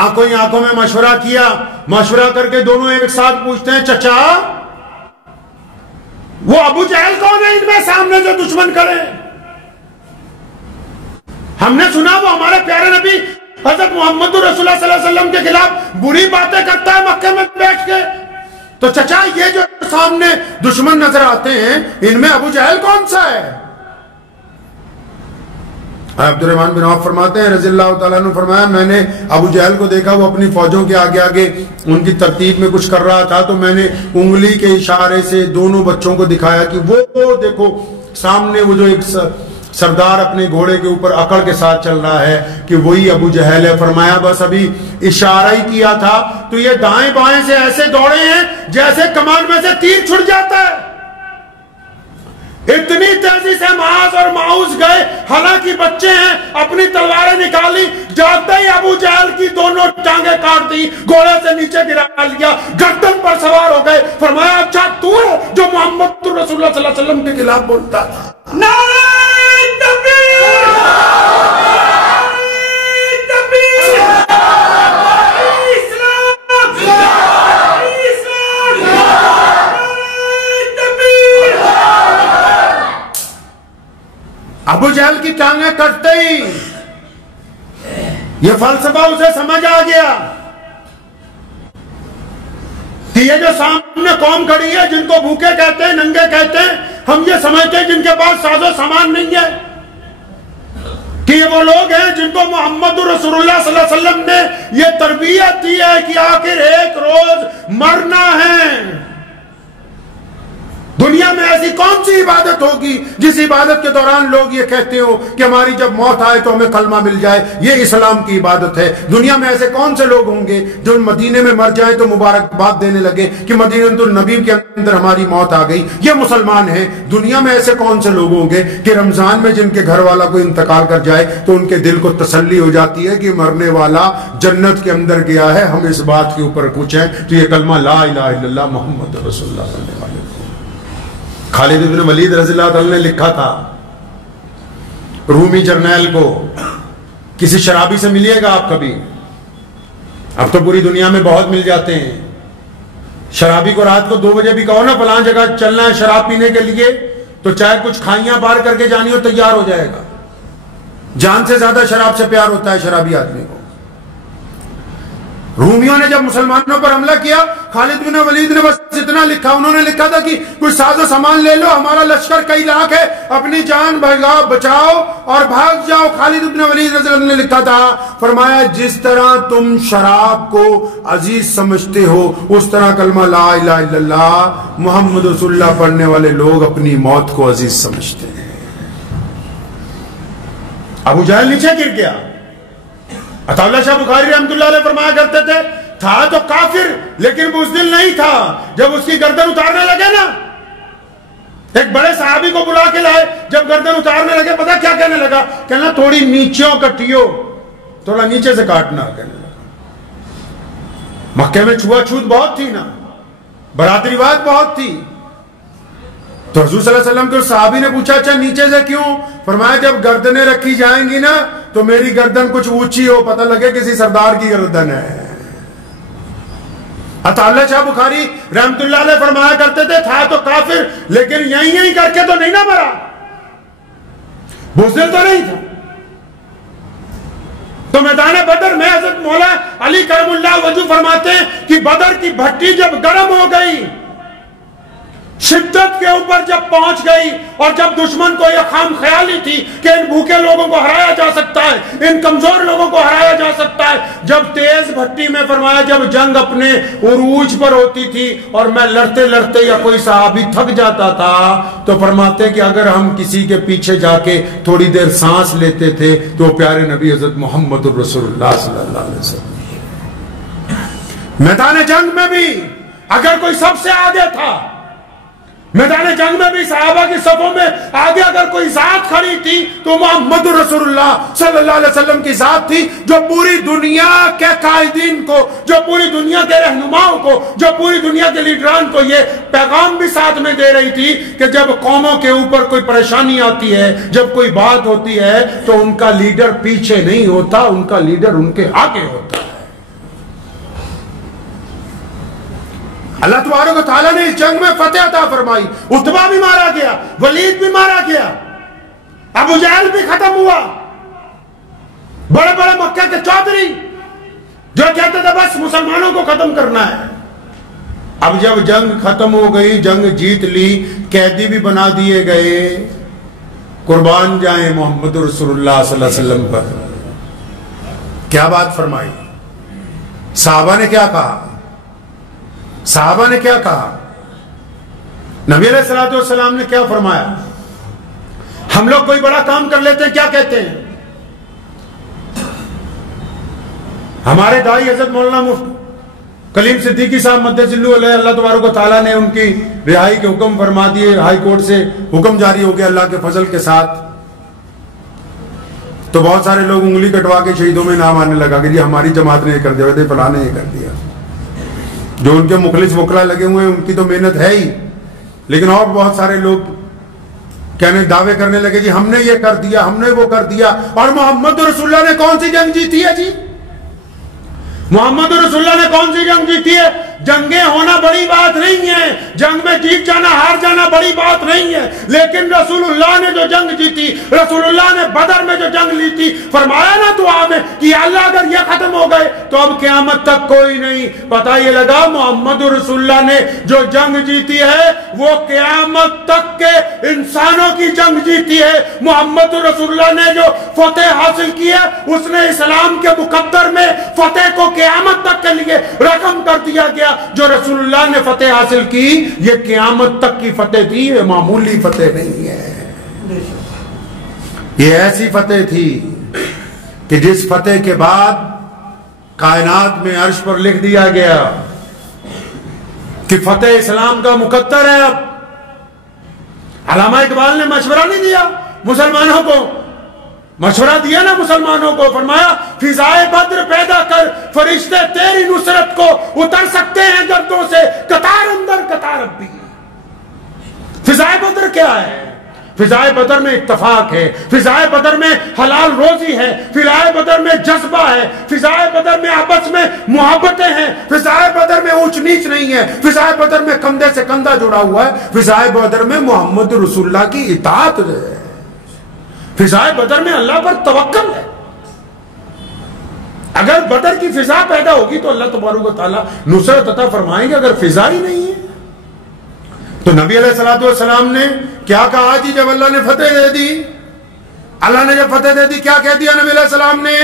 آنکھوں ہی آنکھوں میں مشورہ کیا۔ مشورہ کر کے دونوں ایک ساتھ پوچھتے ہیں چچا وہ ابو جہل کون ہے ان میں سامنے جو دشمن کرے؟ ہم نے سنا وہ ہمارے پیارے نبی حضرت محمد رسول اللہ صلی اللہ علیہ وسلم کے خلاف بری باتیں کرتا ہے مکے میں بیٹھ کے، تو چچا یہ جو سامنے دشمن نظر آتے ہیں ان میں ابو جہل کون سا ہے؟ عبد الرحمن بن عوف فرماتے ہیں رضی اللہ تعالیٰ عنہ، فرمایا میں نے ابو جہل کو دیکھا وہ اپنی فوجوں کے آگے آگے ان کی ترتیب میں کچھ کر رہا تھا، تو میں نے انگلی کے اشارے سے دونوں بچوں کو دکھایا کہ وہ دیکھو سامنے وہ جو ایک سردار اپنے گھوڑے کے اوپر اکڑ کے ساتھ چل رہا ہے کہ وہی ابو جہل ہے۔ فرمایا بس ابھی اشارہ ہی کیا تھا تو یہ دائیں بائیں سے ایسے دوڑے ہیں جیسے کمان میں سے تیر چھڑ جاتا ہے، اتنی تیزی سے معاذ اور معوذ گئے، حالانکہ بچے ہیں، اپنی تلواریں نکالی، جاتے ہی ابو جہل کی دونوں ٹانگیں کاٹ دی، گھوڑے سے نیچے گرا لیا، گردن پر سوار ہو گئے۔ فرمایا اچھا تو ہے جو محمد رسول اللہ صلی اللہ علیہ وسلم کے خلاف بولتا تھا؟ نعرہ تکبیر، تکبیر، ابو جہل کی ٹانگیں کٹتے ہی یہ فلسفہ اسے سمجھ آ گیا کہ یہ جو سامنے قوم کھڑی ہے جن کو بھوکے کہتے ہیں، ننگے کہتے ہیں، ہم یہ سمجھتے ہیں جن کے پاس ساز و سامان نہیں ہے کہ یہ وہ لوگ ہیں جن کو محمد رسول اللہ صلی اللہ علیہ وسلم نے یہ تربیت دی ہے کہ آخر ایک روز مرنا ہے۔ دنیا میں ایسی کون سی عبادت ہوگی جس عبادت کے دوران لوگ یہ کہتے ہو کہ ہماری جب موت آئے تو ہمیں کلمہ مل جائے، یہ اسلام کی عبادت ہے۔ دنیا میں ایسے کون سے لوگ ہوں گے جو مدینے میں مر جائیں تو مبارکباد دینے لگے کہ مدینہ النبی کے اندر ہماری موت آ گئی، یہ مسلمان ہیں۔ دنیا میں ایسے کون سے لوگ ہوں گے کہ رمضان میں جن کے گھر والا کوئی انتقال کر جائے تو ان کے دل کو تسلی ہو جاتی ہے کہ مرنے والا جنت کے اندر گیا ہے، ہم اس بات کے اوپر کچھ ہیں تو یہ کلمہ لا الہ الا اللہ محمد رسول اللہ صلی اللہ علیہ وسلم۔ خالد بن ولید رضی اللہ عنہ نے لکھا تھا رومی جرنیل کو، کسی شرابی سے ملیے گا آپ کبھی، اب تو پوری دنیا میں بہت مل جاتے ہیں، شرابی کو رات کو 2 بجے بھی کہو نا فلاں جگہ چلنا ہے شراب پینے کے لیے تو چاہے کچھ کھائیاں پار کر کے جانی ہو تیار ہو جائے گا، جان سے زیادہ شراب سے پیار ہوتا ہے شرابی آدمی کو۔ رومیوں نے جب مسلمانوں پر حملہ کیا، خالد بن ولید نے بس اتنا لکھا، انہوں نے لکھا تھا کہ کچھ ساز و سامان لے لو، ہمارا لشکر کئی لاکھ ہے، اپنی جان بچاؤ اور بھاگ جاؤ۔ خالد بن ولید رضی اللہ عنہ نے لکھا تھا، فرمایا جس طرح تم شراب کو عزیز سمجھتے ہو اس طرح کلمہ لا الہ الا اللہ محمد رسول اللہ پڑھنے والے لوگ اپنی موت کو عزیز سمجھتے ہیں۔ ابو جہل نیچے گر گیا۔ عطا اللہ شاہ بخاری رحمۃ اللہ علیہ فرمایا کرتے تھے، تھا تو کافر لیکن بزدل نہیں تھا۔ جب اس کی گردن اتارنے لگے نا، ایک بڑے صحابی کو بلا کے لائے، جب گردن اتارنے لگے پتا کیا کہنے لگا؟ کہنا تھوڑی نیچوں کٹیو، تھوڑا نیچے سے کاٹنا کہنے لگا۔ مکے میں چھوا چھوت بہت تھی نا، برادری واد بہت تھی، تو حضور صلی اللہ علیہ وسلم کے صحابی نے پوچھا اچھا نیچے سے کیوں؟ فرمایا جب گردنیں رکھی جائیں گی نا تو میری گردن کچھ اونچی ہو، پتہ لگے کسی سردار کی گردن ہے۔ عطا اللہ شاہ بخاری رحمت اللہ علیہ فرمایا کرتے تھے، تھا تو کافر لیکن یہی کر کے تو نہیں نہ مرا، بزدل تو نہیں تھا۔ تو میدان بدر میں حضرت مولا علی کرم اللہ وجہ فرماتے ہیں کہ بدر کی بھٹی جب گرم ہو گئی، شدت کے اوپر جب پہنچ گئی، اور جب دشمن کو یہ خام خیالی تھی کہ ان بھوکے لوگوں کو ہرایا جا سکتا ہے، ان کمزور لوگوں کو ہرایا جا سکتا ہے، جب تیز بھٹی میں فرمایا جب جنگ اپنے عروج پر ہوتی تھی اور میں لڑتے لڑتے یا کوئی صحابی تھک جاتا تھا تو فرماتے کہ اگر ہم کسی کے پیچھے جا کے تھوڑی دیر سانس لیتے تھے تو پیارے نبی حضرت محمد رسول اللہ صلی اللہ علیہ وسلم میدان جنگ میں بھی اگر کوئی سب سے آگے تھا، میدان جنگ میں بھی صحابہ کی صفوں میں آگے اگر کوئی ذات کھڑی تھی تو محمد رسول اللہ صلی اللہ علیہ وسلم کی ذات تھی، جو پوری دنیا کے قائدین کو، جو پوری دنیا کے رہنماؤں کو، جو پوری دنیا کے لیڈران کو یہ پیغام بھی ساتھ میں دے رہی تھی کہ جب قوموں کے اوپر کوئی پریشانی آتی ہے، جب کوئی بات ہوتی ہے تو ان کا لیڈر پیچھے نہیں ہوتا، ان کا لیڈر ان کے آگے ہوتا ہے۔ اللہ تبارک و تعالیٰ نے اس جنگ میں فتح عطا فرمائی، عتبہ بھی مارا گیا، ولید بھی مارا گیا، ابو جہل بھی ختم ہوا، بڑے بڑے مکہ کے چودھری جو کہتے تھے بس مسلمانوں کو ختم کرنا ہے۔ اب جب جنگ ختم ہو گئی، جنگ جیت لی، قیدی بھی بنا دیے گئے، قربان جائیں محمد رسول اللہ صلی اللہ علیہ وسلم پر۔ کیا بات فرمائی؟ صحابہ نے کیا کہا؟ صحابہ نے کیا کہا؟ نبی علیہ الصلوۃ والسلام نے کیا فرمایا؟ ہم لوگ کوئی بڑا کام کر لیتے ہیں کیا کہتے ہیں؟ ہمارے دائی حضرت مولانا مفتی کلیم صدیقی صاحب مدث علیہ، اللہ تبارک و تعالیٰ نے ان کی رہائی کے حکم فرما دیے، ہائی کورٹ سے حکم جاری ہو گیا اللہ کے فضل کے ساتھ، تو بہت سارے لوگ انگلی کٹوا کے شہیدوں میں نام آنے لگا کہ جی ہماری جماعت نے یہ کر دیا، فلاں نے یہ کر دیا۔ جو ان کے مخلص وکلا لگے ہوئے ہیں ان کی تو محنت ہے ہی، لیکن اور بہت سارے لوگ کہنے دعوے کرنے لگے جی ہم نے یہ کر دیا، ہم نے وہ کر دیا۔ اور محمد رسول اللہ نے کون سی جنگ جیتی ہے جی؟ محمد رسول اللہ نے کون سی جنگ جیتی ہے؟ جنگیں ہونا بڑی بات نہیں ہے، جنگ میں جیت جانا ہار جانا بڑی بات نہیں ہے، لیکن رسول اللہ نے جو جنگ جیتی، رسول اللہ نے بدر میں جو جنگ لی تھی، فرمایا نا دعا میں کہ اللہ اگر یہ ختم ہو گئے تو اب قیامت تک کوئی نہیں۔ پتہ یہ لگا محمد رسول اللہ نے جو جنگ جیتی ہے وہ قیامت تک کے انسانوں کی جنگ جیتی ہے۔ محمد رسول اللہ نے جو فتح حاصل کی ہے اس نے اسلام کے مقدر میں فتح کو قیامت تک کے لیے رقم کر دیا گیا۔ جو رسول اللہ نے فتح حاصل کی یہ قیامت تک کی فتح تھی، یہ معمولی فتح نہیں ہے، یہ ایسی فتح تھی کہ جس فتح کے بعد کائنات میں عرش پر لکھ دیا گیا کہ فتح اسلام کا مقدر ہے۔ اب علامہ اقبال نے مشورہ نہیں دیا مسلمانوں کو، مشورہ دیا نا مسلمانوں کو، فرمایا فضائے بدر پیدا کر، فرشتے تیری نصرت کو اتر سکتے ہیں گردوں سے، قطار اندر قطار اب بھی۔ فضائے بدر کیا ہے؟ فضائے بدر میں اتفاق ہے، فضائے بدر میں حلال روزی ہے، فضائے بدر میں جذبہ ہے، فضائے بدر میں آپس میں محبتیں ہیں، فضائے بدر میں اونچ نیچ نہیں ہے، فضائے بدر میں کندھے سے کندھا جڑا ہوا ہے، فضائے بدر میں محمد رسول اللہ کی اطاعت ہے، فضائے بدر میں اللہ پر توکل ہے۔ اگر بدر کی فضا پیدا ہوگی تو اللہ تبارک و تعالیٰ نصرت عطا فرمائیں گے. اگر فضا ہی نہیں ہے تو نبی علیہ الصلوۃ والسلام نے کیا کہا جی جب اللہ نے فتح دے دی؟ اللہ نے جب فتح دے دی کیا کہہ دیا نبی علیہ السلام نے؟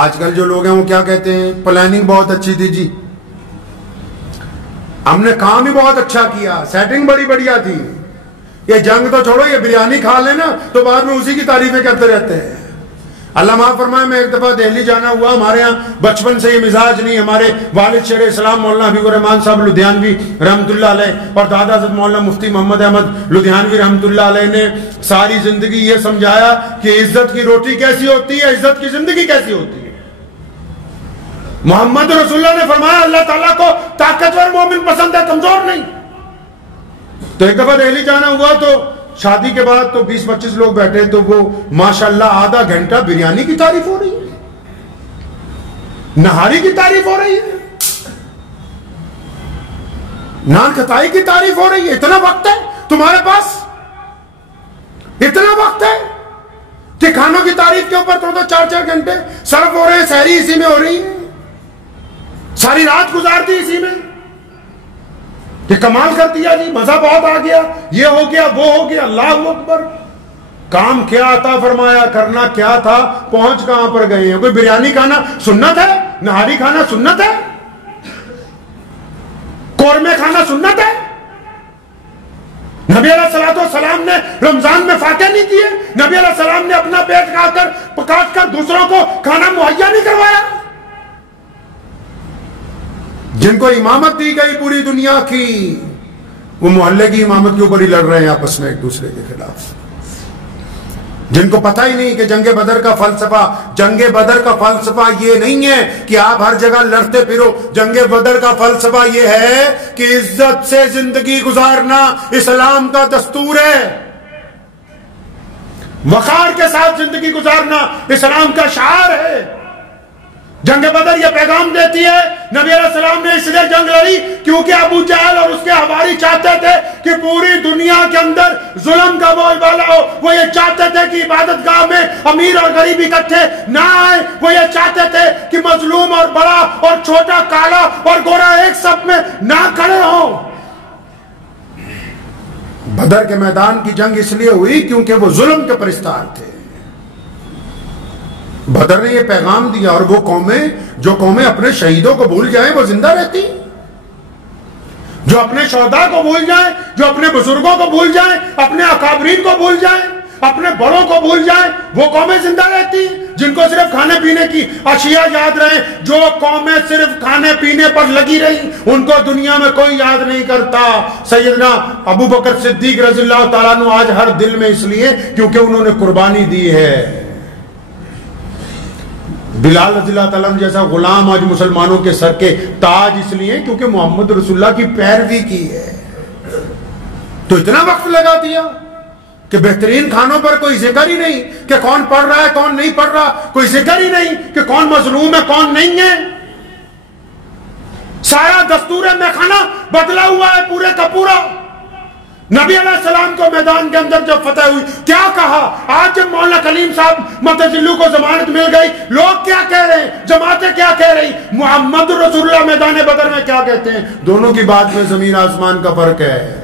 آج کل جو لوگ ہیں وہ کیا کہتے ہیں؟ پلاننگ بہت اچھی تھی جی, ہم نے کام ہی بہت اچھا کیا, سیٹنگ بڑی بڑھیا تھی. یہ جنگ تو چھوڑو, یہ بریانی کھا لینا تو بعد میں اسی کی تعریفیں کرتے رہتے ہیں. اللہ معاف فرمائے, میں ایک دفعہ دہلی جانا ہوا, ہمارے ہاں بچپن سے یہ مزاج نہیں. ہمارے والد شیر اسلام مولانا حبیب الرحمان صاحب لدھیانوی رحمۃ اللہ علیہ اور دادا حضرت مولانا مفتی محمد احمد لدھیانوی رحمۃ اللہ علیہ نے ساری زندگی یہ سمجھایا کہ عزت کی روٹی کیسی ہوتی ہے, عزت کی زندگی کیسی ہوتی ہے. محمد رسول اللہ نے فرمایا اللہ تعالیٰ کو طاقتور مومن پسند ہے, کمزور نہیں. تو ایک دفعہ دہلی جانا ہوا تو شادی کے بعد تو 20-25 لوگ بیٹھے, تو وہ ماشاءاللہ آدھا گھنٹہ بریانی کی تعریف ہو رہی ہے, نہاری کی تعریف ہو رہی ہے, نان کھتائی کی تعریف ہو رہی ہے. اتنا وقت ہے تمہارے پاس, اتنا وقت ہے کہ کھانوں کی تعریف کے اوپر تو 4-4 گھنٹے صرف ہو رہے ہیں, سحری اسی میں ہو رہی ہے, ساری رات گزار دی اسی میں. کہ کمال کر دیا جی, مزہ بہت آ گیا, یہ ہو گیا وہ ہو گیا, اللہ اکبر. کام کیا عطا فرمایا, کرنا کیا تھا, پہنچ کہاں پر گئے ہیں. کوئی بریانی کھانا سنت ہے, نہاری کھانا سنت ہے, قورمے کھانا سنت ہے. نبی علیہ الصلوۃ والسلام نے رمضان میں فاتح نہیں کیے, نبی علیہ السلام نے اپنا پیٹ کاٹ کر دوسروں کو کھانا مہیا نہیں کروایا. جن کو امامت دی گئی پوری دنیا کی, وہ محلے کی امامت کے اوپر ہی لڑ رہے ہیں آپس میں ایک دوسرے کے خلاف. جن کو پتہ ہی نہیں کہ جنگ بدر کا فلسفہ یہ نہیں ہے کہ آپ ہر جگہ لڑتے پھرو. جنگ بدر کا فلسفہ یہ ہے کہ عزت سے زندگی گزارنا اسلام کا دستور ہے, وقار کے ساتھ زندگی گزارنا اسلام کا شعار ہے. جنگ بدر یہ پیغام دیتی ہے, نبی علیہ السلام نے اس لیے جنگ لڑی کیونکہ ابو جہل اور اس کے حواری چاہتے تھے کہ پوری دنیا کے اندر ظلم کا بول بالا ہو. وہ یہ چاہتے تھے کہ عبادت گاہ میں امیر اور غریب اکٹھے نہ آئے. وہ یہ چاہتے تھے کہ مظلوم اور بڑا اور چھوٹا, کالا اور گورا ایک صف میں نہ کھڑے ہوں. بدر کے میدان کی جنگ اس لیے ہوئی کیونکہ وہ ظلم کے پرستار تھے. بدر نے یہ پیغام دیا, اور وہ قومیں اپنے شہیدوں کو بھول جائیں وہ زندہ رہتی, جو اپنے شہداء کو بھول جائیں, جو اپنے بزرگوں کو بھول جائیں, اپنے اکابرین کو بھول جائیں, اپنے بڑوں کو بھول جائیں, وہ قومیں زندہ رہتی. جن کو صرف کھانے پینے کی اشیاء یاد رہیں, جو قومیں صرف کھانے پینے پر لگی رہیں, ان کو دنیا میں کوئی یاد نہیں کرتا. سیدنا ابو بکر صدیق رضی اللہ تعالیٰ عنہ آج ہر دل میں اس لیے کیونکہ انہوں نے قربانی دی ہے. بلال رضی اللہ تعالیٰ جیسا غلام آج مسلمانوں کے سر کے تاج اس لیے کیونکہ محمد رسول اللہ کی پیروی کی ہے. تو اتنا وقت لگا دیا کہ بہترین کھانوں پر کوئی ذکر ہی نہیں کہ کون پڑھ رہا ہے کون نہیں پڑھ رہا, کوئی ذکر ہی نہیں کہ کون مظلوم ہے کون نہیں ہے. سارا دستور میں کھانا بدلا ہوا ہے پورے کا پورا. نبی علیہ السلام کو میدان کے اندر جب فتح ہوئی کیا کہا؟ آج جب مولانا کلیم صاحب متجلو کو ضمانت مل گئی, لوگ کیا کہہ رہے ہیں, جماعتیں کیا کہہ رہی, محمد رسول اللہ میدان بدر میں کیا کہتے ہیں؟ دونوں کی بات میں زمین آسمان کا فرق ہے.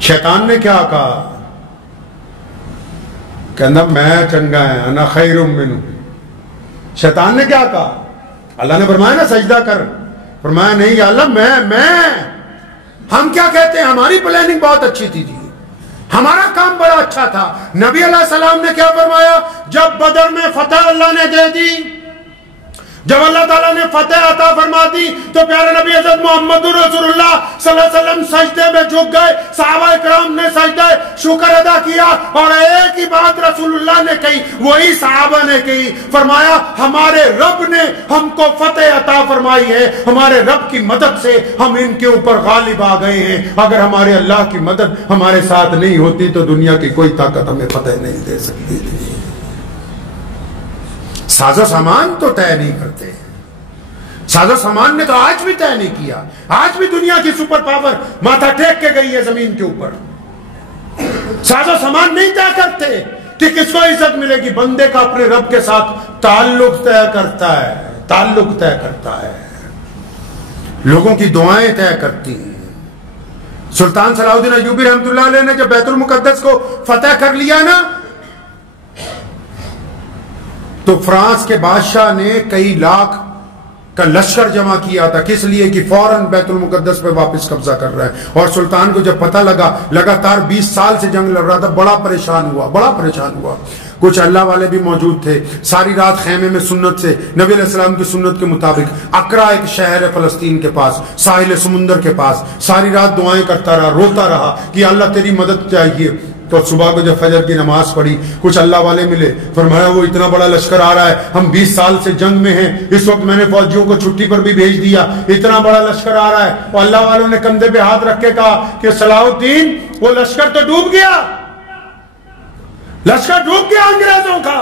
شیطان نے کیا کہا؟ کہنا میں چنگا ہے, انا خیر منہ. شیطان نے کیا کہا؟ اللہ نے فرمایا نا سجدہ کر, فرمایا نہیں یا اللہ میں ہم کیا کہتے ہیں, ہماری پلاننگ بہت اچھی تھی جی, ہمارا کام بڑا اچھا تھا. نبی علیہ السلام نے کیا فرمایا جب بدر میں فتح اللہ نے دے دی, جب اللہ تعالیٰ نے فتح عطا فرما دی تو پیارے نبی حضرت محمد رسول اللہ صلی اللہ علیہ وسلم سجدے میں جھک گئے. صحابہ کرام نے سجدہ شکر ادا کیا اور ایک ہی بات رسول اللہ نے کہی, وہی صحابہ نے کہی, فرمایا ہمارے رب نے ہم کو فتح عطا فرمائی ہے, ہمارے رب کی مدد سے ہم ان کے اوپر غالب آ گئے ہیں. اگر ہمارے اللہ کی مدد ہمارے ساتھ نہیں ہوتی تو دنیا کی کوئی طاقت ہمیں فتح نہیں دے سکتی تھی. ساز و سامان تو طے نہیں کرتے, ساز و سامان نے تو آج بھی طے نہیں کیا. آج بھی دنیا کی سپر پاور ماتھا ٹیک کے گئی ہے زمین کے اوپر. ساز و سامان نہیں طے کرتے کہ کس کو عزت ملے گی؟ بندے کا اپنے رب کے ساتھ تعلق طے کرتا ہے، تعلق طے کرتا ہے، لوگوں کی دعائیں طے کرتی ہیں۔ سلطان صلاح الدین ایوبی رحمۃ اللہ علیہ نے جب بیت المقدس کو فتح کر لیا نا، تو فرانس کے بادشاہ نے کئی لاکھ کا لشکر جمع کیا تھا، کس لیے کہ فوراً بیت المقدس پہ واپس قبضہ کر رہا ہے۔ اور سلطان کو جب پتہ لگا، لگاتار 20 سال سے جنگ لڑ رہا تھا، بڑا پریشان ہوا۔ کچھ اللہ والے بھی موجود تھے، ساری رات خیمے میں سنت سے، نبی علیہ السلام کی سنت کے مطابق، اقرا ایک شہر ہے فلسطین کے پاس، ساحل سمندر کے پاس، ساری رات دعائیں کرتا رہا، روتا رہا کہ اللہ تیری مدد چاہیے۔ تو صبح کو جب فجر کی نماز پڑھی، کچھ اللہ والے ملے، فرمایا وہ اتنا بڑا لشکر آ رہا ہے، ہم 20 سال سے جنگ میں ہیں، اس وقت میں نے فوجیوں کو چھٹی پر بھی بھیج دیا، اتنا بڑا لشکر آ رہا ہے۔ اور اللہ والوں نے کندھے پہ ہاتھ رکھ کے کہا کہ صلاح الدین وہ لشکر تو ڈوب گیا، لشکر ڈوب گیا انگریزوں کا۔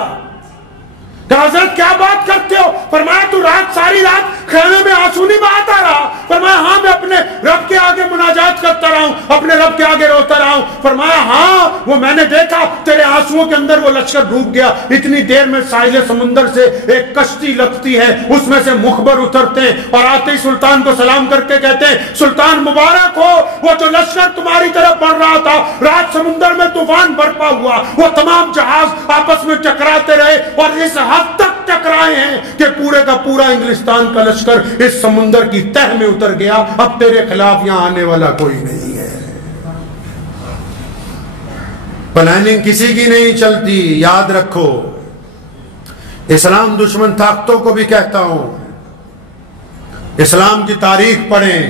کہ حضرت کیا بات کرتے ہو؟ فرمایا تو ساری رات خیمے میں آنسو نہیں بہاتا رہا؟ فرمایا ہاں میں اپنے رب کے آگے مناجات کرتا رہا ہوں، اپنے رب کے آگے روتا رہا ہوں۔ فرمایا ہاں وہ میں نے دیکھا، تیرے آنسوؤں کے اندر وہ لشکر ڈوب گیا۔ اتنی دیر میں ساحل سمندر سے ایک کشتی لگتی ہے، اس میں سے مخبر اترتے ہیں اور آتے ہی سلطان کو سلام کر کے کہتے ہیں سلطان مبارک ہو، وہ جو لشکر تمہاری طرف بڑھ رہا تھا، رات سمندر میں طوفان برپا ہوا، وہ تمام جہاز آپس میں ٹکراتے رہے اور اس حد تک ٹکرائے ہیں کہ پورے کا پورا انگلستان کا لشکر اس سمندر کی تہ میں اتر گیا، اب تیرے خلاف یہاں آنے والا کوئی نہیں ہے۔ پلاننگ کسی کی نہیں چلتی، یاد رکھو۔ اسلام دشمن طاقتوں کو بھی کہتا ہوں، اسلام کی تاریخ پڑھیں،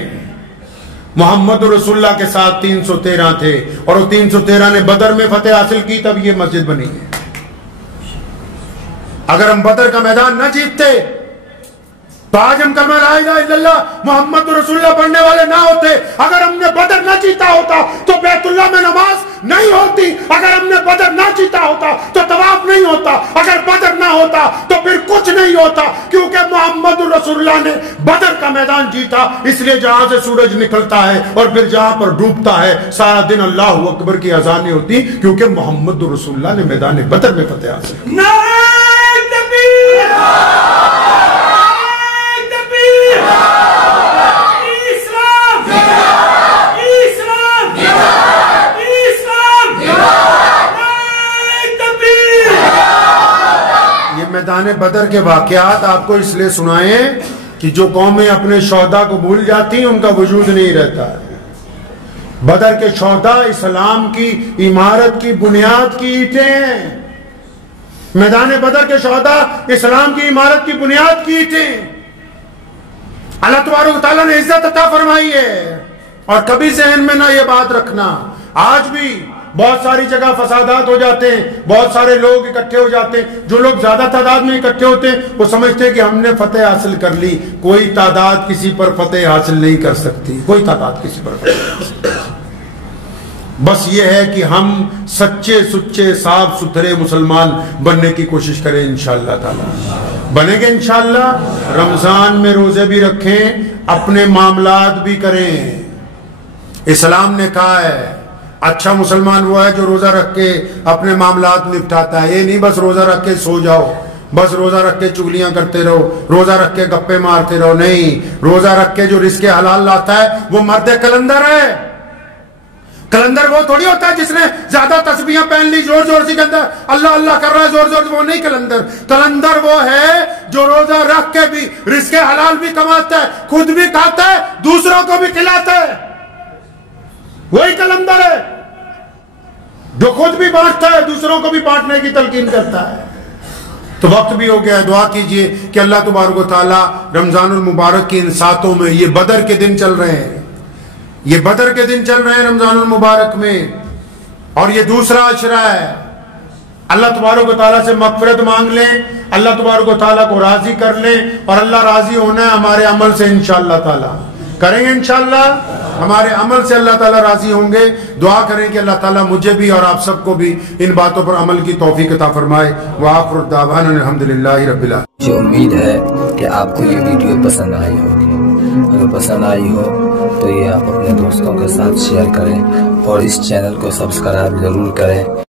محمد رسول اللہ کے ساتھ 313 تھے اور وہ 313 نے بدر میں فتح حاصل کی، تب یہ مسجد بنی ہے۔ اگر ہم بدر کا میدان نہ جیتتے تو آج ہم کلمہ لا الہ الا اللہ محمد رسول اللہ پڑھنے والے نہ ہوتے۔ اگر ہم نے بدر نہ جیتا ہوتا تو بیت اللہ میں نماز نہیں ہوتی، اگر ہم نے بدر نہ جیتا ہوتا تو طواف نہیں ہوتا، اگر بدر نہ ہوتا تو پھر کچھ نہیں ہوتا، کیونکہ محمد رسول اللہ نے بدر کا میدان جیتا۔ اس لیے جہاں سے سورج نکلتا ہے اور پھر جہاں پر ڈوبتا ہے سارا دن اللہ اکبر کی اذانیں ہوتی، کیونکہ محمد رسول اللہ نے میدان بدر میں فتح حاصل کی۔ میدان بدر کے واقعات آپ کو اس لیے سنائیں کہ جو قومیں اپنے شہداء کو بھول جاتی ہیں ان کا وجود نہیں رہتا ہے۔ بدر کے شہداء اسلام کی عمارت کی بنیاد کی اینٹیں ہیں، میدان بدر کے شہداء اسلام کی عمارت کی بنیاد کی اینٹیں۔ اللہ تبارک و تعالیٰ نے عزت عطا فرمائی ہے، اور کبھی ذہن میں نہ یہ بات رکھنا، آج بھی بہت ساری جگہ فسادات ہو جاتے ہیں، بہت سارے لوگ اکٹھے ہو جاتے ہیں، جو لوگ زیادہ تعداد میں اکٹھے ہوتے ہیں وہ سمجھتے ہیں کہ ہم نے فتح حاصل کر لی۔ کوئی تعداد کسی پر فتح حاصل نہیں کر سکتی، کوئی تعداد کسی پر فتح حاصل۔ بس یہ ہے کہ ہم سچے سچے صاف ستھرے مسلمان بننے کی کوشش کریں، انشاءاللہ تعالی بنیں گے انشاءاللہ۔ رمضان میں روزے بھی رکھیں، اپنے معاملات بھی کریں۔ اسلام نے کہا ہے اچھا مسلمان وہ ہے جو روزہ رکھ کے اپنے معاملات نپٹاتا ہے۔ یہ نہیں بس روزہ رکھ کے سو جاؤ، بس روزہ رکھ کے چگلیاں کرتے رہو، روزہ رکھ کے گپے مارتے رہو، نہیں، روزہ رکھ کے جو رزق حلال لاتا ہے وہ مرد کلندر ہے۔ کلندر وہ تھوڑی ہوتا ہے جس نے زیادہ تسبیحیں پہن لی، زور زور سے کہتا ہے اللہ اللہ کر رہا ہے زور زور سے، وہ نہیں کلندر۔ کلندر وہ ہے جو روزہ رکھ کے بھی رزق حلال بھی کماتا ہے، خود بھی کھاتا ہے، دوسروں کو بھی کھلاتا ہے، وہی کلندر ہے جو خود بھی بانٹتا ہے، دوسروں کو بھی بانٹنے کی تلقین کرتا ہے۔ تو وقت بھی ہو گیا ہے، دعا کیجئے کہ اللہ تبارک و تعالی رمضان المبارک کی ان ساتوں میں، یہ بدر کے دن چل رہے ہیں، یہ بدر کے دن چل رہے ہیں رمضان المبارک میں، اور یہ دوسرا عشرہ ہے، اللہ تبارک و تعالیٰ سے مغفرت مانگ لیں، اللہ تبارک و تعالیٰ کو راضی کر لیں، اور اللہ راضی ہونا ہے ہمارے عمل سے انشاءاللہ تعالیٰ، کریں گے انشاءاللہ، ہمارے عمل سے اللہ تعالیٰ راضی ہوں گے۔ دعا کریں کہ اللہ تعالیٰ مجھے بھی اور آپ سب کو بھی ان باتوں پر عمل کی توفیق عطا فرمائے۔ وآخر دعوانا الحمدللہ رب العالمین۔ مجھے امید ہے کہ آپ کو یہ ویڈیو پسند آئی ہوگی، اگر پسند آئی ہو تو یہ آپ اپنے دوستوں کے ساتھ شیئر کریں اور اس چینل کو سبسکرائب ضرور کریں۔